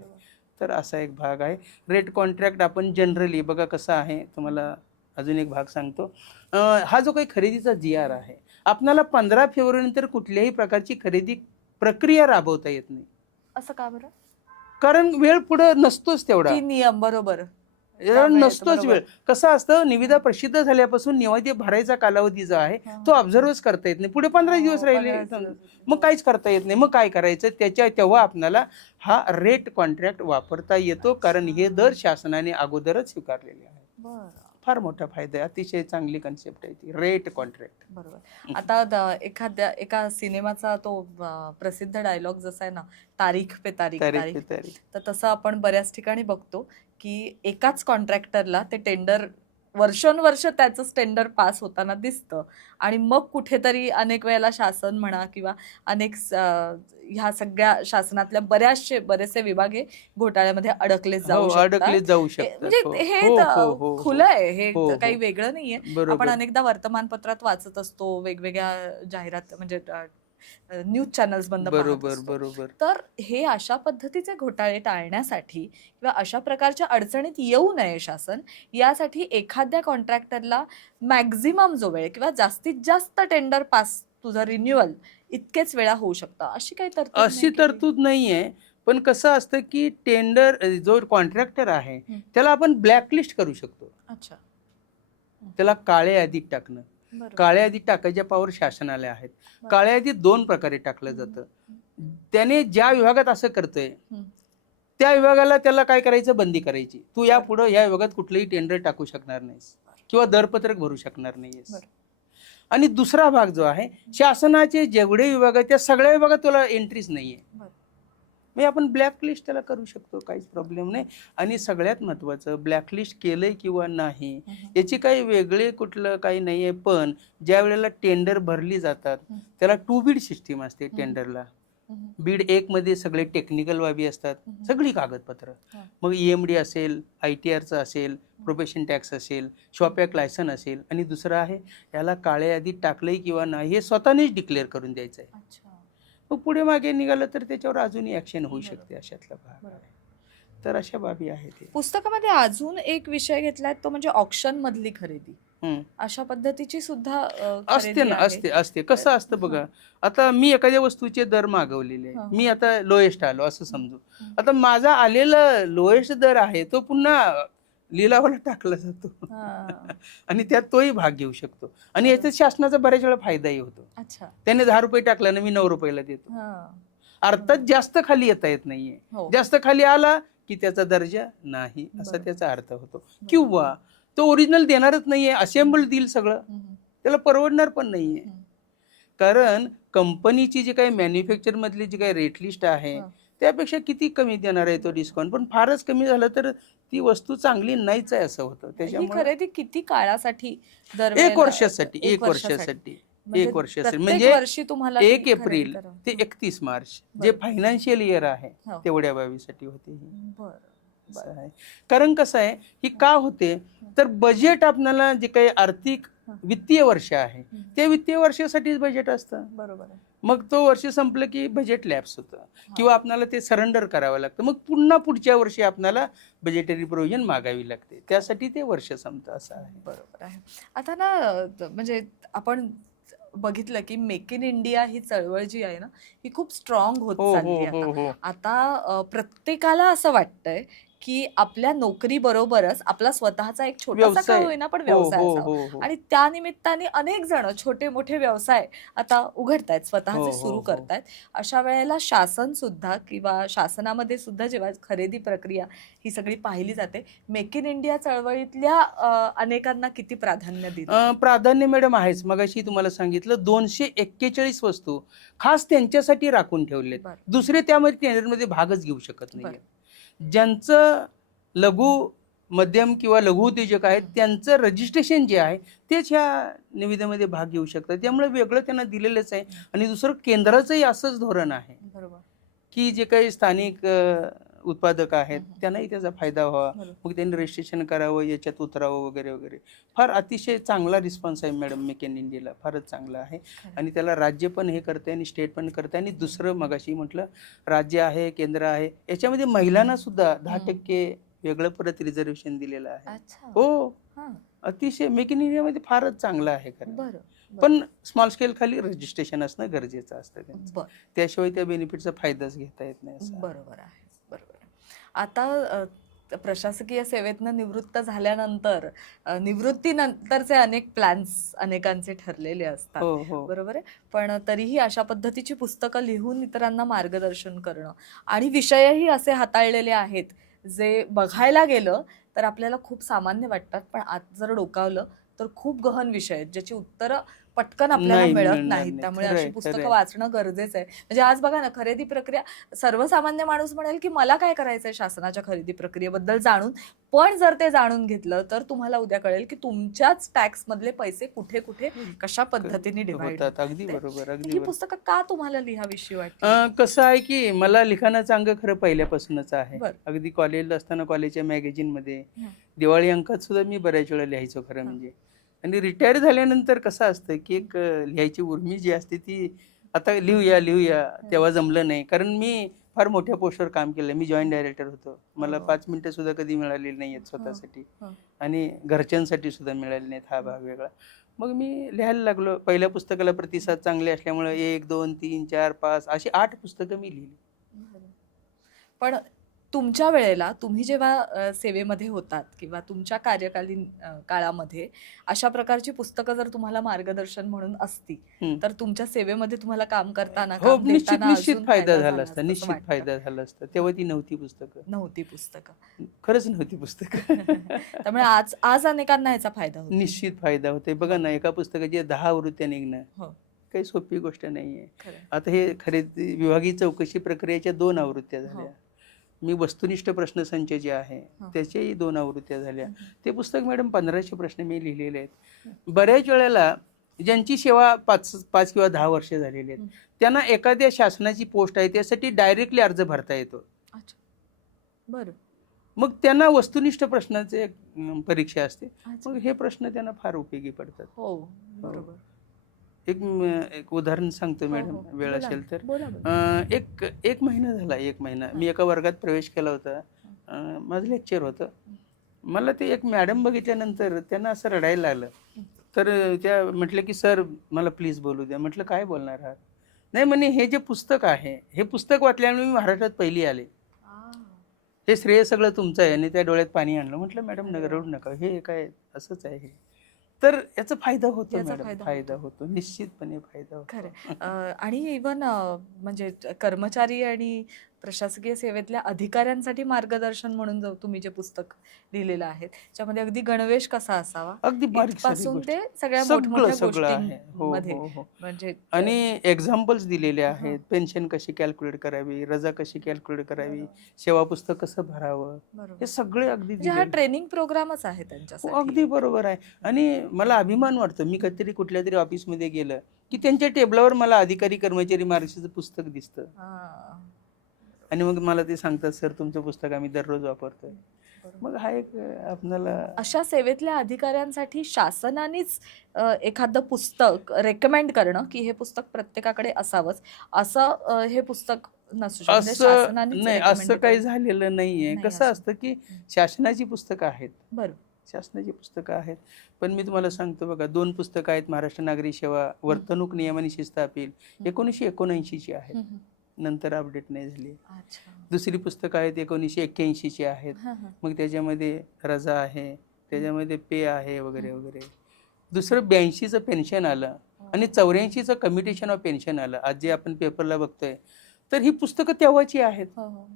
तर असा एक भाग आहे. रेट कॉन्ट्रॅक्ट आपण जनरली बघा कसं आहे, तुम्हाला अजून एक भाग सांगतो. हा जो काही खरेदीचा GR आहे, आपल्याला 15 फेब्रुवारीनंतर कुठल्याही प्रकारची खरेदी प्रक्रिया राबवता येत नाही. असं का बरं? कारण वेळ पुढे नसतोच तेवढा, की नियम बरोबर नसतोच वेळ. कसं असतं, निविदा प्रसिद्ध झाल्यापासून निविदा भरायचा कालावधी जो आहे तो ऑब्झर्वच करता येत नाही. पुढे 15 दिवस राहिले मग काहीच करता येत नाही. मग काय करायचं, तेव्हा आपल्याला हा रेट कॉन्ट्रॅक्ट वापरता येतो, कारण हे दर शासनाने अगोदरच स्वीकारलेले आहे. फार मोठा फायदा आहे. अतिशय चांगली कन्सेप्ट आहे ती रेट कॉन्ट्रॅक्ट. बरोबर. आता एका सिनेमाचा तो प्रसिद्ध डायलॉग जसा आहे ना, तारीख पे तारीख तारीख, तर तसं आपण बऱ्याच ठिकाणी बघतो की एकाच कॉन्ट्रॅक्टरला ते टेंडर वर्षोनवर्ष त्याचं टेंडर पास होताना दिसतं आणि मग कुठेतरी अनेक वेळेला शासन म्हणा किंवा अनेक ह्या सगळ्या शासनातल्या बरेचसे विभाग हे घोटाळ्यामध्ये अडकले जाऊ शकतात. म्हणजे हे खुलं आहे, हे काही वेगळं नाहीये. आपण अनेकदा वर्तमानपत्रात वाचत असतो, वेगवेगळ्या जाहिरात म्हणजे न्यूज चॅनल्स बंद. बरोबर. तर हे अशा पद्धतीचे घोटाळे टाळण्यासाठी किंवा अशा प्रकारच्या अडचणीत येऊ नये शासन, यासाठी एखाद्या कॉन्ट्रॅक्टरला मॅक्झिमम जो वेळ किंवा जास्तीत जास्त टेंडर पास तुझं रिन्युअल इतकेच वेळा होऊ शकतं, अशी तरतूद नाहीये. पण कसं असतं की टेंडर जो कॉन्ट्रॅक्टर आहे त्याला आपण ब्लॅकलिस्ट करू शकतो. अच्छा. त्याला काळ्या यादीत टाकणं. काळ्या यादीत टाकायच्या पावर शासनाला आहेत. काळ्या यादीत 2 प्रकारे टाकलं जातं. त्याने ज्या विभागात असं करतोय त्या विभागाला त्याला काय करायचं, बंदी करायची. तू यापुढे या विभागात कुठलंही टेंडर टाकू शकणार नाहीस किंवा दरपत्रक भरू शकणार नाहीस. आणि दुसरा भाग जो आहे, शासनाचे जेवढे विभाग आहेत त्या सगळ्या विभागात तुला एंट्रीच नाहीये, म्हणजे आपण ब्लॅकलिस्ट त्याला करू शकतो, काहीच प्रॉब्लेम नाही. आणि सगळ्यात महत्वाचं, ब्लॅकलिस्ट केलंय किंवा नाही याची काही वेगळे कुठलं काही नाहीये. पण ज्या वेळेला टेंडर भरली जातात त्याला 2 बीड सिस्टीम असते टेंडरला. बीड 1 मध्ये सगळे टेक्निकल बाबी असतात, सगळी कागदपत्र. मग EMD असेल, ITRचं असेल, प्रोफेशन टॅक्स असेल, शॉपॅक लायसन असेल, आणि दुसरं आहे याला काळ्या यादीत टाकलंय किंवा नाही हे स्वतःनेच डिक्लेअर करून द्यायचं आहे. मग पुढे मागे निघालं तर त्याच्यावर अजूनही ऍक्शन होऊ शकते, अशातला भाग आहे. तर अशा बाबी आहेत. पुस्तकामध्ये अजून एक विषय घेतलाय तो म्हणजे ऑक्शन मधली खरेदी. अशा पद्धतीची सुद्धा असते ना, असते. कसं असतं बघा, आता मी एखाद्या वस्तूचे दर मागवलेले, मी आता लोएस्ट आलो असं समजू. आता माझा आलेला लोएस्ट दर आहे तो पुन्हा लिलावाला टाकला जातो आणि त्यात तोही भाग घेऊ शकतो. आणि याच्यात शासनाचा बऱ्याच वेळा फायदाही होतो. त्याने 10 रुपये टाकला ना, मी 9 रुपयाला देतो. अर्थात जास्त खाली येता येत नाहीये. जास्त खाली आला की त्याचा दर्जा नाही असा त्याचा अर्थ होतो. किंवा तो ओरिजिनल देणारच नाहीये, असेंबल देईल सगळं, त्याला परवडणार पण नाहीये. कारण कंपनीची जी काही मॅन्युफॅक्चर मधली जी काही रेट लिस्ट आहे त्यापेक्षा किती कमी देणार आहे तो डिस्काउंट. पण फारच कमी झालं तर ती वस्तू चांगली नाहीच आहे असं होतं. त्याच्यामुळे खरेदी किती काळासाठी? 1 वर्षासाठी. 1 वर्षासाठी म्हणजे 1 एप्रिल ते 31 मार्च जे फायनान्शियल इयर आहे तेवढ्या बाबीसाठी होते. कारण कसं आहे, ही का होते तर बजेट आपल्याला जे काही आर्थिक वित्तीय वर्ष आहे ते वित्तीय वर्षासाठीच बजेट असतं. बरोबर. मग तो वर्ष संपलं की बजेट लॅप्स होतं किंवा आपल्याला ते सरेंडर करावं लागतं. मग पुन्हा पुढच्या वर्षी आपल्याला बजेटरी प्रोव्हिजन मागावी लागते, त्यासाठी ते वर्ष संपतं असं आहे. बरोबर आहे. आता ना म्हणजे आपण बघितलं की मेक इन इंडिया ही चळवळ जी आहे ना ही खूप स्ट्रॉंग होत चालली आहे. आता प्रत्येकाला असं वाटतंय की आपल्या नोकरीबरोबरच आपला स्वतःचा एक छोटासा का व्यवसाय. होईना पण हो व्यवसाय हो असावा. हो हो आणि त्या निमित्ताने अनेक जण छोटे मोठे व्यवसाय आता उघडतायत, हो स्वतःचे हो सुरू हो करतायत. अशा वेळेला शासन सुद्धा किंवा शासनामध्ये सुद्धा जेव्हा खरेदी प्रक्रिया ही सगळी पाहिली जाते, मेक इन इंडिया चळवळीतल्या अनेकांना किती प्राधान्य दिलं जातं? प्राधान्य मॅडम आहेच. मगाशी तुम्हाला सांगितलं 241 वस्तू खास त्यांच्यासाठी राखून ठेवलेत. बरं. दुसरे त्यामध्ये टेंडरमध्ये भागच घेऊ शकत बरं. नाहीये. ज्यांचं लघु मध्यम किंवा लघु उद्योजक आहेत त्यांचं रजिस्ट्रेशन जे आहे तेच ह्या निविदेमध्ये भाग घेऊ शकतात. त्यामुळे वेगळं त्यांना दिलेलंच आहे. आणि दुसरं केंद्राचंही असंच धोरण आहे बरोबर. की जे काही स्थानिक उत्पादक आहेत त्यांनाही त्याचा फायदा व्हावा. बरोबर. मग त्यांनी रजिस्ट्रेशन करावं, याच्यात उतरावं वगैरे वगैरे. फार अतिशय चांगला रिस्पॉन्स आहे मॅडम मेक इन इंडियाला. फारच चांगला आहे. आणि त्याला राज्य पण हे करते आणि स्टेट पण करते. आणि दुसरं मगाशी म्हटलं राज्य आहे, केंद्र आहे, याच्यामध्ये महिलांना सुद्धा 10% वेगळं परत रिझर्वेशन दिलेलं आहे. अच्छा. हो, हां. अतिशय मेक इन इंडियामध्ये फारच चांगलं आहे खरं. बरं. बरं. पण स्मॉल स्केल खाली रजिस्ट्रेशन असणं गरजेचं असतं त्यांचं. बरं. त्याशिवाय त्या बेनिफिटचा फायदाच घेता येत नाही असं आहे. बरोबर आहे. बरोबर आहे. आता प्रशासकीय सेवेतनं निवृत्त झाल्यानंतर निवृत्तीनंतरचे अनेक प्लॅन्स अनेकांचे ठरलेले असतात. हो हो बरोबर आहे. पण तरीही अशा पद्धतीची पुस्तकं लिहून इतरांना मार्गदर्शन करणं आणि विषयही असे हाताळलेले आहेत जे बघायला गेलं तर आपल्याला खूप सामान्य वाटतात, पण आत जर डोकावलं तर खूप गहन विषय आहेत ज्याची उत्तरं पटकन आपल्याला नाही मिळत मिळणार नाहीत. नाही. त्यामुळे खरंय, अशी पुस्तकं खरंय. वाचणं गरजेचं आहे. म्हणजे आज बघा ना, खरेदी प्रक्रिया, सर्वसामान्य माणूस म्हणेल की मला काय करायचंय शासनाच्या खरेदी प्रक्रियेबद्दल जाणून, पण जर ते जाणून घेतलं तर तुम्हाला उद्या कळेल की तुमच्याच टॅक्स मधले पैसे कुठे कुठे कशा पद्धतीने डिव्हाइड होतात. अगदी होतात. बरोबर, ही अगदी बरोबर. पुस्तकं का तुम्हाला लिहावीशी वाटली? कसं आहे की मला लिखाणाचं अंग खरं पहिल्यापासूनच आहे. बरं. अगदी कॉलेजला असताना कॉलेजच्या मॅगझिनमध्ये हं. दिवाळी अंकात सुद्धा मी बऱ्याच वेळा लिहायचो खरं हं. म्हणजे. आणि रिटायर झाल्यानंतर कसं असतं की एक लिहायची उर्मी जी असते ती आता लिहूया तेव्हा जमलं नाही. कारण मी फार मोठ्या पोस्टवर काम केलं. मी जॉईंट डायरेक्टर होतो. मला हो. 5 मिनिटं सुद्धा कधी मिळालेली नाही आहेत स्वतःसाठी. हं. आणि घरच्यांसाठी सुद्धा मिळाले नाहीत. हा भाग वेगळा. मग मी लिहायला लागलो. पहिल्या पुस्तकाला प्रतिसाद चांगले असल्यामुळे 1, 2, 3, 4, 5 अशी 8 पुस्तकं मी लिहिली. पण तुमच्या वेळेला तुम्ही जेव्हा सेवेमध्ये होतात किंवा तुमच्या कार्यकालीन काळामध्ये अशा प्रकारची पुस्तकं जर तुम्हाला मार्गदर्शन म्हणून असती, हं. तर तुमच्या सेवेमध्ये तुम्हाला काम करताना, हो, काम निश्चित देताना निश्चित अजून फायदा झाला झाला असता. असं निश्चित वाटतं? फायदा झाला असता. तेव्हा ती नव्हती पुस्तकं. नव्हती पुस्तकं. खरंच नव्हती पुस्तकं. त्यामुळे आज अनेकांना याचा फायदा होतो. निश्चित फायदा होतोय. बघा ना, एका पुस्तकाची 10 आवृत्त्या निघणं हो, काही सोपी गोष्ट नाहीये. खरं. आता हे खरेदी विभागीय चौकशी प्रक्रियेच्या 2 आवृत्त्या हो. झाल्या. मी वस्तुनिष्ठ प्रश्नसंच जे आहे हो. त्याच्याही 2 आवृत्त्या झाल्या. हं. ते पुस्तक मॅडम 1500 प्रश्न मी लिहिलेले आहेत. बऱ्याच वेळेला ज्यांची सेवा 5 किंवा 10 वर्ष झालेली आहेत त्यांना एखाद्या शासनाची पोस्ट आहे त्यासाठी डायरेक्टली अर्ज भरता येतो. अच्छा. बरं. मग त्यांना वस्तुनिष्ठ प्रश्नाचे एक परीक्षा असते. अच्छा. मग हे प्रश्न त्यांना फार उपयोगी पडतात. हो, बरोबर. एक उदाहरण सांगतो हो, मॅडम, हो. वेळ बोला असेल ना. तर. बोला, बोला. एक महिना झाला. 1 महिना मी एका वर्गात प्रवेश केला होता. माझं लेक्चर होतं. मला ते एक मॅडम बघितल्यानंतर त्यांना असं रडायला लागलं. तर त्या म्हटलं की सर मला प्लीज बोलू द्या. म्हटलं काय बोलणार आहात? नाही म्हणे हे जे पुस्तक आहे हे पुस्तक वाचल्यामुळे मी महाराष्ट्रात पहिली आले. आ. हे श्रेय सगळं तुमचं आहे. आणि त्या डोळ्यात पाणी आणलं. म्हटलं मॅडम रडू नका. हे काय असंच आहे हे. तर याचा फायदा होतो याचा मॅडम. फायदा होतो. निश्चितपणे फायदा होतो. खरं. आणि इव्हन म्हणजे कर्मचारी आणि प्रशासकीय सेवेतल्या अधिकाऱ्यांसाठी मार्गदर्शन म्हणून तुम्ही जे पुस्तक लिहिलेलं आहे त्याच्यामध्ये अगदी गणवेश कसा असावा अगदी बारीक सारी पासून गोष्ट. ते सगळ्या सगळं मोठमोठ्या आहे. हो गोष्टींमध्ये हो हो. म्हणजे आणि एक्झाम्पल्स दिलेले आहेत. पेन्शन कशी कॅल्क्युलेट करावी, रजा कशी कॅल्क्युलेट करावी, सेवा पुस्तक कसं भरावं, बरोबर. हे सगळे अगदी म्हणजे हा दिलेले. ट्रेनिंग प्रोग्रामच आहे हो, त्यांच्यासाठी. अगदी बरोबर आहे. आणि मला अभिमान वाटतो मी कधीतरी कुठल्या तरी ऑफिसमध्ये गेलं की त्यांच्या टेबलावर मला अधिकारी कर्मचारी मार्गदर्शनाचं पुस्तक दिसतं. हा. आणि मग मला ते सांगतात सर तुमचं पुस्तक आम्ही दररोज वापरतोय. बरोबर. मग हा एक आपल्याला अशा सेवेतल्या अधिकाऱ्यांसाठी शासनानेच एखादं पुस्तक रेकमेंड करणं की हे पुस्तक प्रत्येकाकडे असावंच असं हे पुस्तक नसू शकतं. म्हणजे असं शासनानेच नाही, recommend असं काही करणं. झालेलं नाहीये. नाही कसं असं. असतं की शासनाची पुस्तकं आहेत. बरं. शासनाची पुस्तकं आहेत. पण मी तुम्हाला सांगतो बघा 2 पुस्तकं आहेत. महाराष्ट्र नागरी सेवा, वर्तणूक नियम आणि शिस्त अपील 1979 ची आहेत. नंतर अपडेट नाही झाली. अच्छा. दुसरी पुस्तकं आहेत 1981ची आहेत. हां, हां. मग त्याच्यामध्ये रजा आहे, त्याच्यामध्ये पे आहे वगैरे वगैरे. दुसरं 82चं पेन्शन आलं आणि 84चं कम्युटेशन ऑफ पेन्शन आलं. आज जे आपण पेपरला बघतोय, तर ही पुस्तकं तेव्हाची आहेत. हो, हो.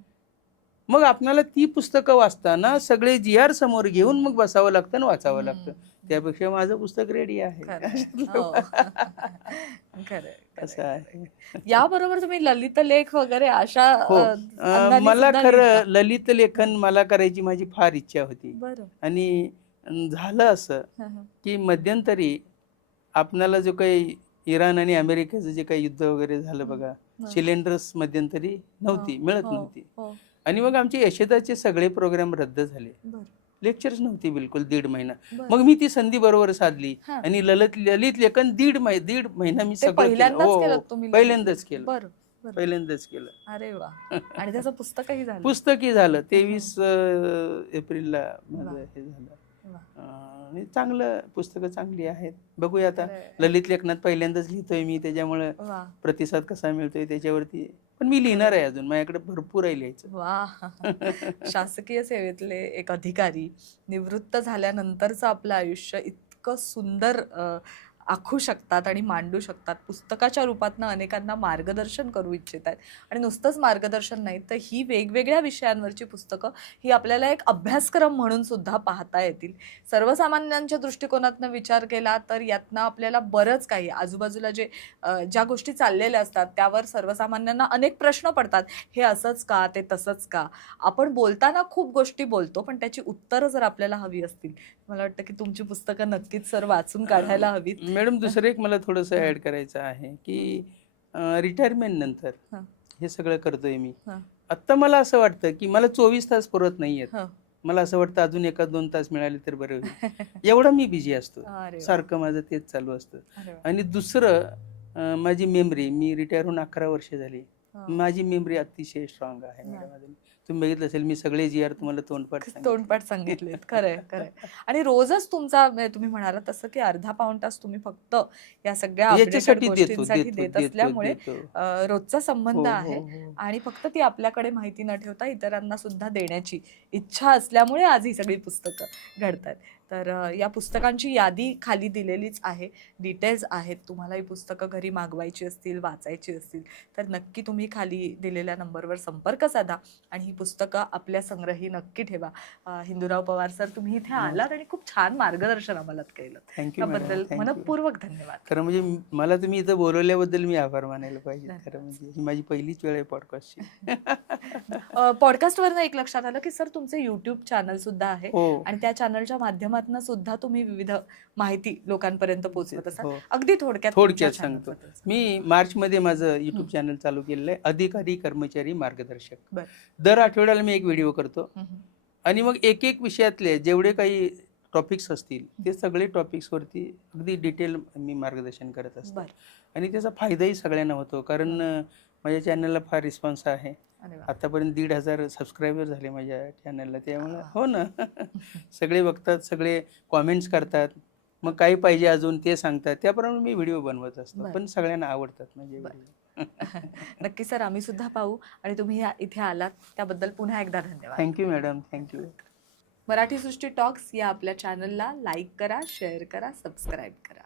मग आपल्याला ती पुस्तकं वाचताना सगळे GR समोर घेऊन मग बसावं लागतं आणि वाचावं लागतं. त्यापेक्षा माझं पुस्तक रेडी आहे. खरंय. हो. खरंय, असं खरंय. आहे. याबरोबर तुम्ही ललित लेख वगैरे अशा हो. अंगाने मला सुद्धा खरं लिहिता? ललित लेखन मला करायची माझी फार इच्छा होती. बरं. आणि झालं असं, हां, हां. की मध्यंतरी आपणाला जो काही इराण आणि अमेरिकेचं जे काही युद्ध वगैरे झालं बघा, हां. सिलेंडर्स मध्यंतरी नव्हती, मिळत हो, नव्हती. हो. आणि मग आमचे यशदाचे सगळे प्रोग्राम रद्द झाले. बरं. लेक्चर्स नव्हती बिलकुल 1.5 महिना. बरं. मग मी ती संधी बरोबर साधली हां. आणि ललित लेखन 1.5 महिना मी ते सगळं केलं. पहिल्यांदाच हो, केलं हो. तुम्ही ललित पहिल्यांदाच लेख? केलं. बरं, बरं. पहिल्यांदाच केलं. अरे वा. आणि त्याचं पुस्तकही झालं? पुस्तकी झालं. 23 एप्रिलला माझं वा. हे झालं. वा. आणि चांगलं पुस्तकं चांगली आहेत. बघूया आता. खरंय. ललित लेखनात पहिल्यांदाच लिहितोय मी, त्याच्यामुळे वा. प्रतिसाद कसा मिळतोय त्याच्यावरती. पण मी लिहिणार आहे अजून. माझ्याकडे भरपूर आहे लिहायचं. वा. शासकीय सेवेतले एक अधिकारी निवृत्त झाल्यानंतरचं आपलं आयुष्य इतकं सुंदर आखू शकतात आणि मांडू शकतात. पुस्तकाच्या रूपातनं अनेकांना मार्गदर्शन करू इच्छित आहेत. आणि नुसतंच मार्गदर्शन नाही, तर ही वेगवेगळ्या विषयांवरची पुस्तकं ही आपल्याला एक अभ्यासक्रम म्हणून सुद्धा पाहता येतील. सर्वसामान्यांच्या दृष्टिकोनातनं विचार केला तर यातनं आपल्याला बरंच काही आजूबाजूला ज्या गोष्टी चाललेल्या असतात त्यावर सर्वसामान्यांना अनेक प्रश्न पडतात. हे असंच का, ते तसंच का? आपण बोलताना खूप गोष्टी बोलतो, पण त्याची उत्तरं जर आपल्याला हवी असतील, मला वाटतं की तुमची पुस्तकं नक्कीच सर वाचून काढायला हवीत. मॅडम दुसरं एक मला थोडंसं ऍड करायचं आहे की रिटायरमेंट नंतर हां. हे सगळं करतोय मी. हां. आत्ता मला असं वाटतं की मला 24 तास पुरत नाहीयेत. हां. मला असं वाटतं अजून 1-2 तास मिळाले तर बरं होईल. एवढा मी बिझी असतो. अरे वा. सारखं माझं तेच चालू असतं. अरे वा. आणि दुसरं माझी मेमरी, मी रिटायर होऊन 11 वर्ष झाली. हां. माझी मेमरी अतिशय स्ट्रॉंग आहे हां. मॅडम. तुम्ही बघितलं असेल मी सगळे GR तुम्हाला तोंडपाठ सांगितले. तोंडपाठ सांगितलेत. खरंय, खरंय. आणि रोजच तुमचा म्हणजे तुम्ही म्हणाला तसं की अर्धा-पाऊण तास तुम्ही फक्त या सगळ्या अपडेटेड याच्यासाठी गोष्टींसाठी देत असल्यामुळे देतो. रोजचा संबंध हो, आहे. हो, हो. आणि फक्त ती आपल्याकडे माहिती न ठेवता इतरांना सुद्धा देण्याची इच्छा असल्यामुळे आज ही सगळी पुस्तकं घडतात. तर या पुस्तकांची यादी खाली दिलेलीच आहे, डिटेल्स आहेत. तुम्हाला ही पुस्तकं घरी मागवायची असतील, वाचायची असतील तर नक्की तुम्ही खाली दिलेल्या नंबरवर संपर्क साधा आणि ही पुस्तकं आपल्या संग्रही नक्की ठेवा. हिंदूराव पवार सर, तुम्ही इथे आलात आणि खूप छान मार्गदर्शन आम्हाला केलं. थँक्यू त्याबद्दल मॅडम. मनपूर्वक धन्यवाद. खरं म्हणजे मला तुम्ही इथं बोलवल्याबद्दल मी आभार मानायला पाहिजे. खरं म्हणजे ही माझी पहिलीच वेळ आहे पॉडकास्टची. पॉडकास्टवरनं एक लक्षात आलं की सर तुमचे युट्यूब चॅनल सुद्धा आहे हो. आणि त्या चॅनलच्या माध्यमातून सुद्धा तुम्ही विविध माहिती लोकांपर्यंत पोहोचवत असाल. हो. अगदी थोडक्यात तुमच्या थोडक्यात सांगतो. चॅनलबद्दल सांगा. मी मार्चमध्ये माझं युट्यूब चॅनल चालू केलेलं आहे, अधिकारी कर्मचारी मार्गदर्शक. बरं. दर आठवड्याला मी एक व्हिडिओ करतो हं, हं. आणि मग एक विषयातले जेवढे काही टॉपिक्स असतील ते सगळे टॉपिक्सवरती अगदी डिटेल मी मार्गदर्शन करत असतो. बरं. आणि त्याचा फायदाही सगळ्यांना होतो, कारण माझ्या चॅनलला फार रिस्पॉन्स आहे. अरे वा. आतापर्यंत 1,500 सबस्क्रायबर झाले माझ्या चॅनलला. त्यामुळे वा. हो ना. सगळे बघतात, सगळे कॉमेंट्स करतात, मग काही पाहिजे अजून ते सांगतात, त्याप्रमाणे मी व्हिडिओ बनवत असतो. बरं. पण सगळ्यांना आवडतात माझे बरं. व्हिडिओ. नक्की सर, आम्ही सुद्धा पाहू आणि तुम्ही इथे आलात त्याबद्दल पुन्हा एकदा धन्यवाद. Thank you madam, thank you. Marathi Srushti talks या आपल्या चॅनलला लाईक करा, शेअर करा, सबस्क्राईब करा.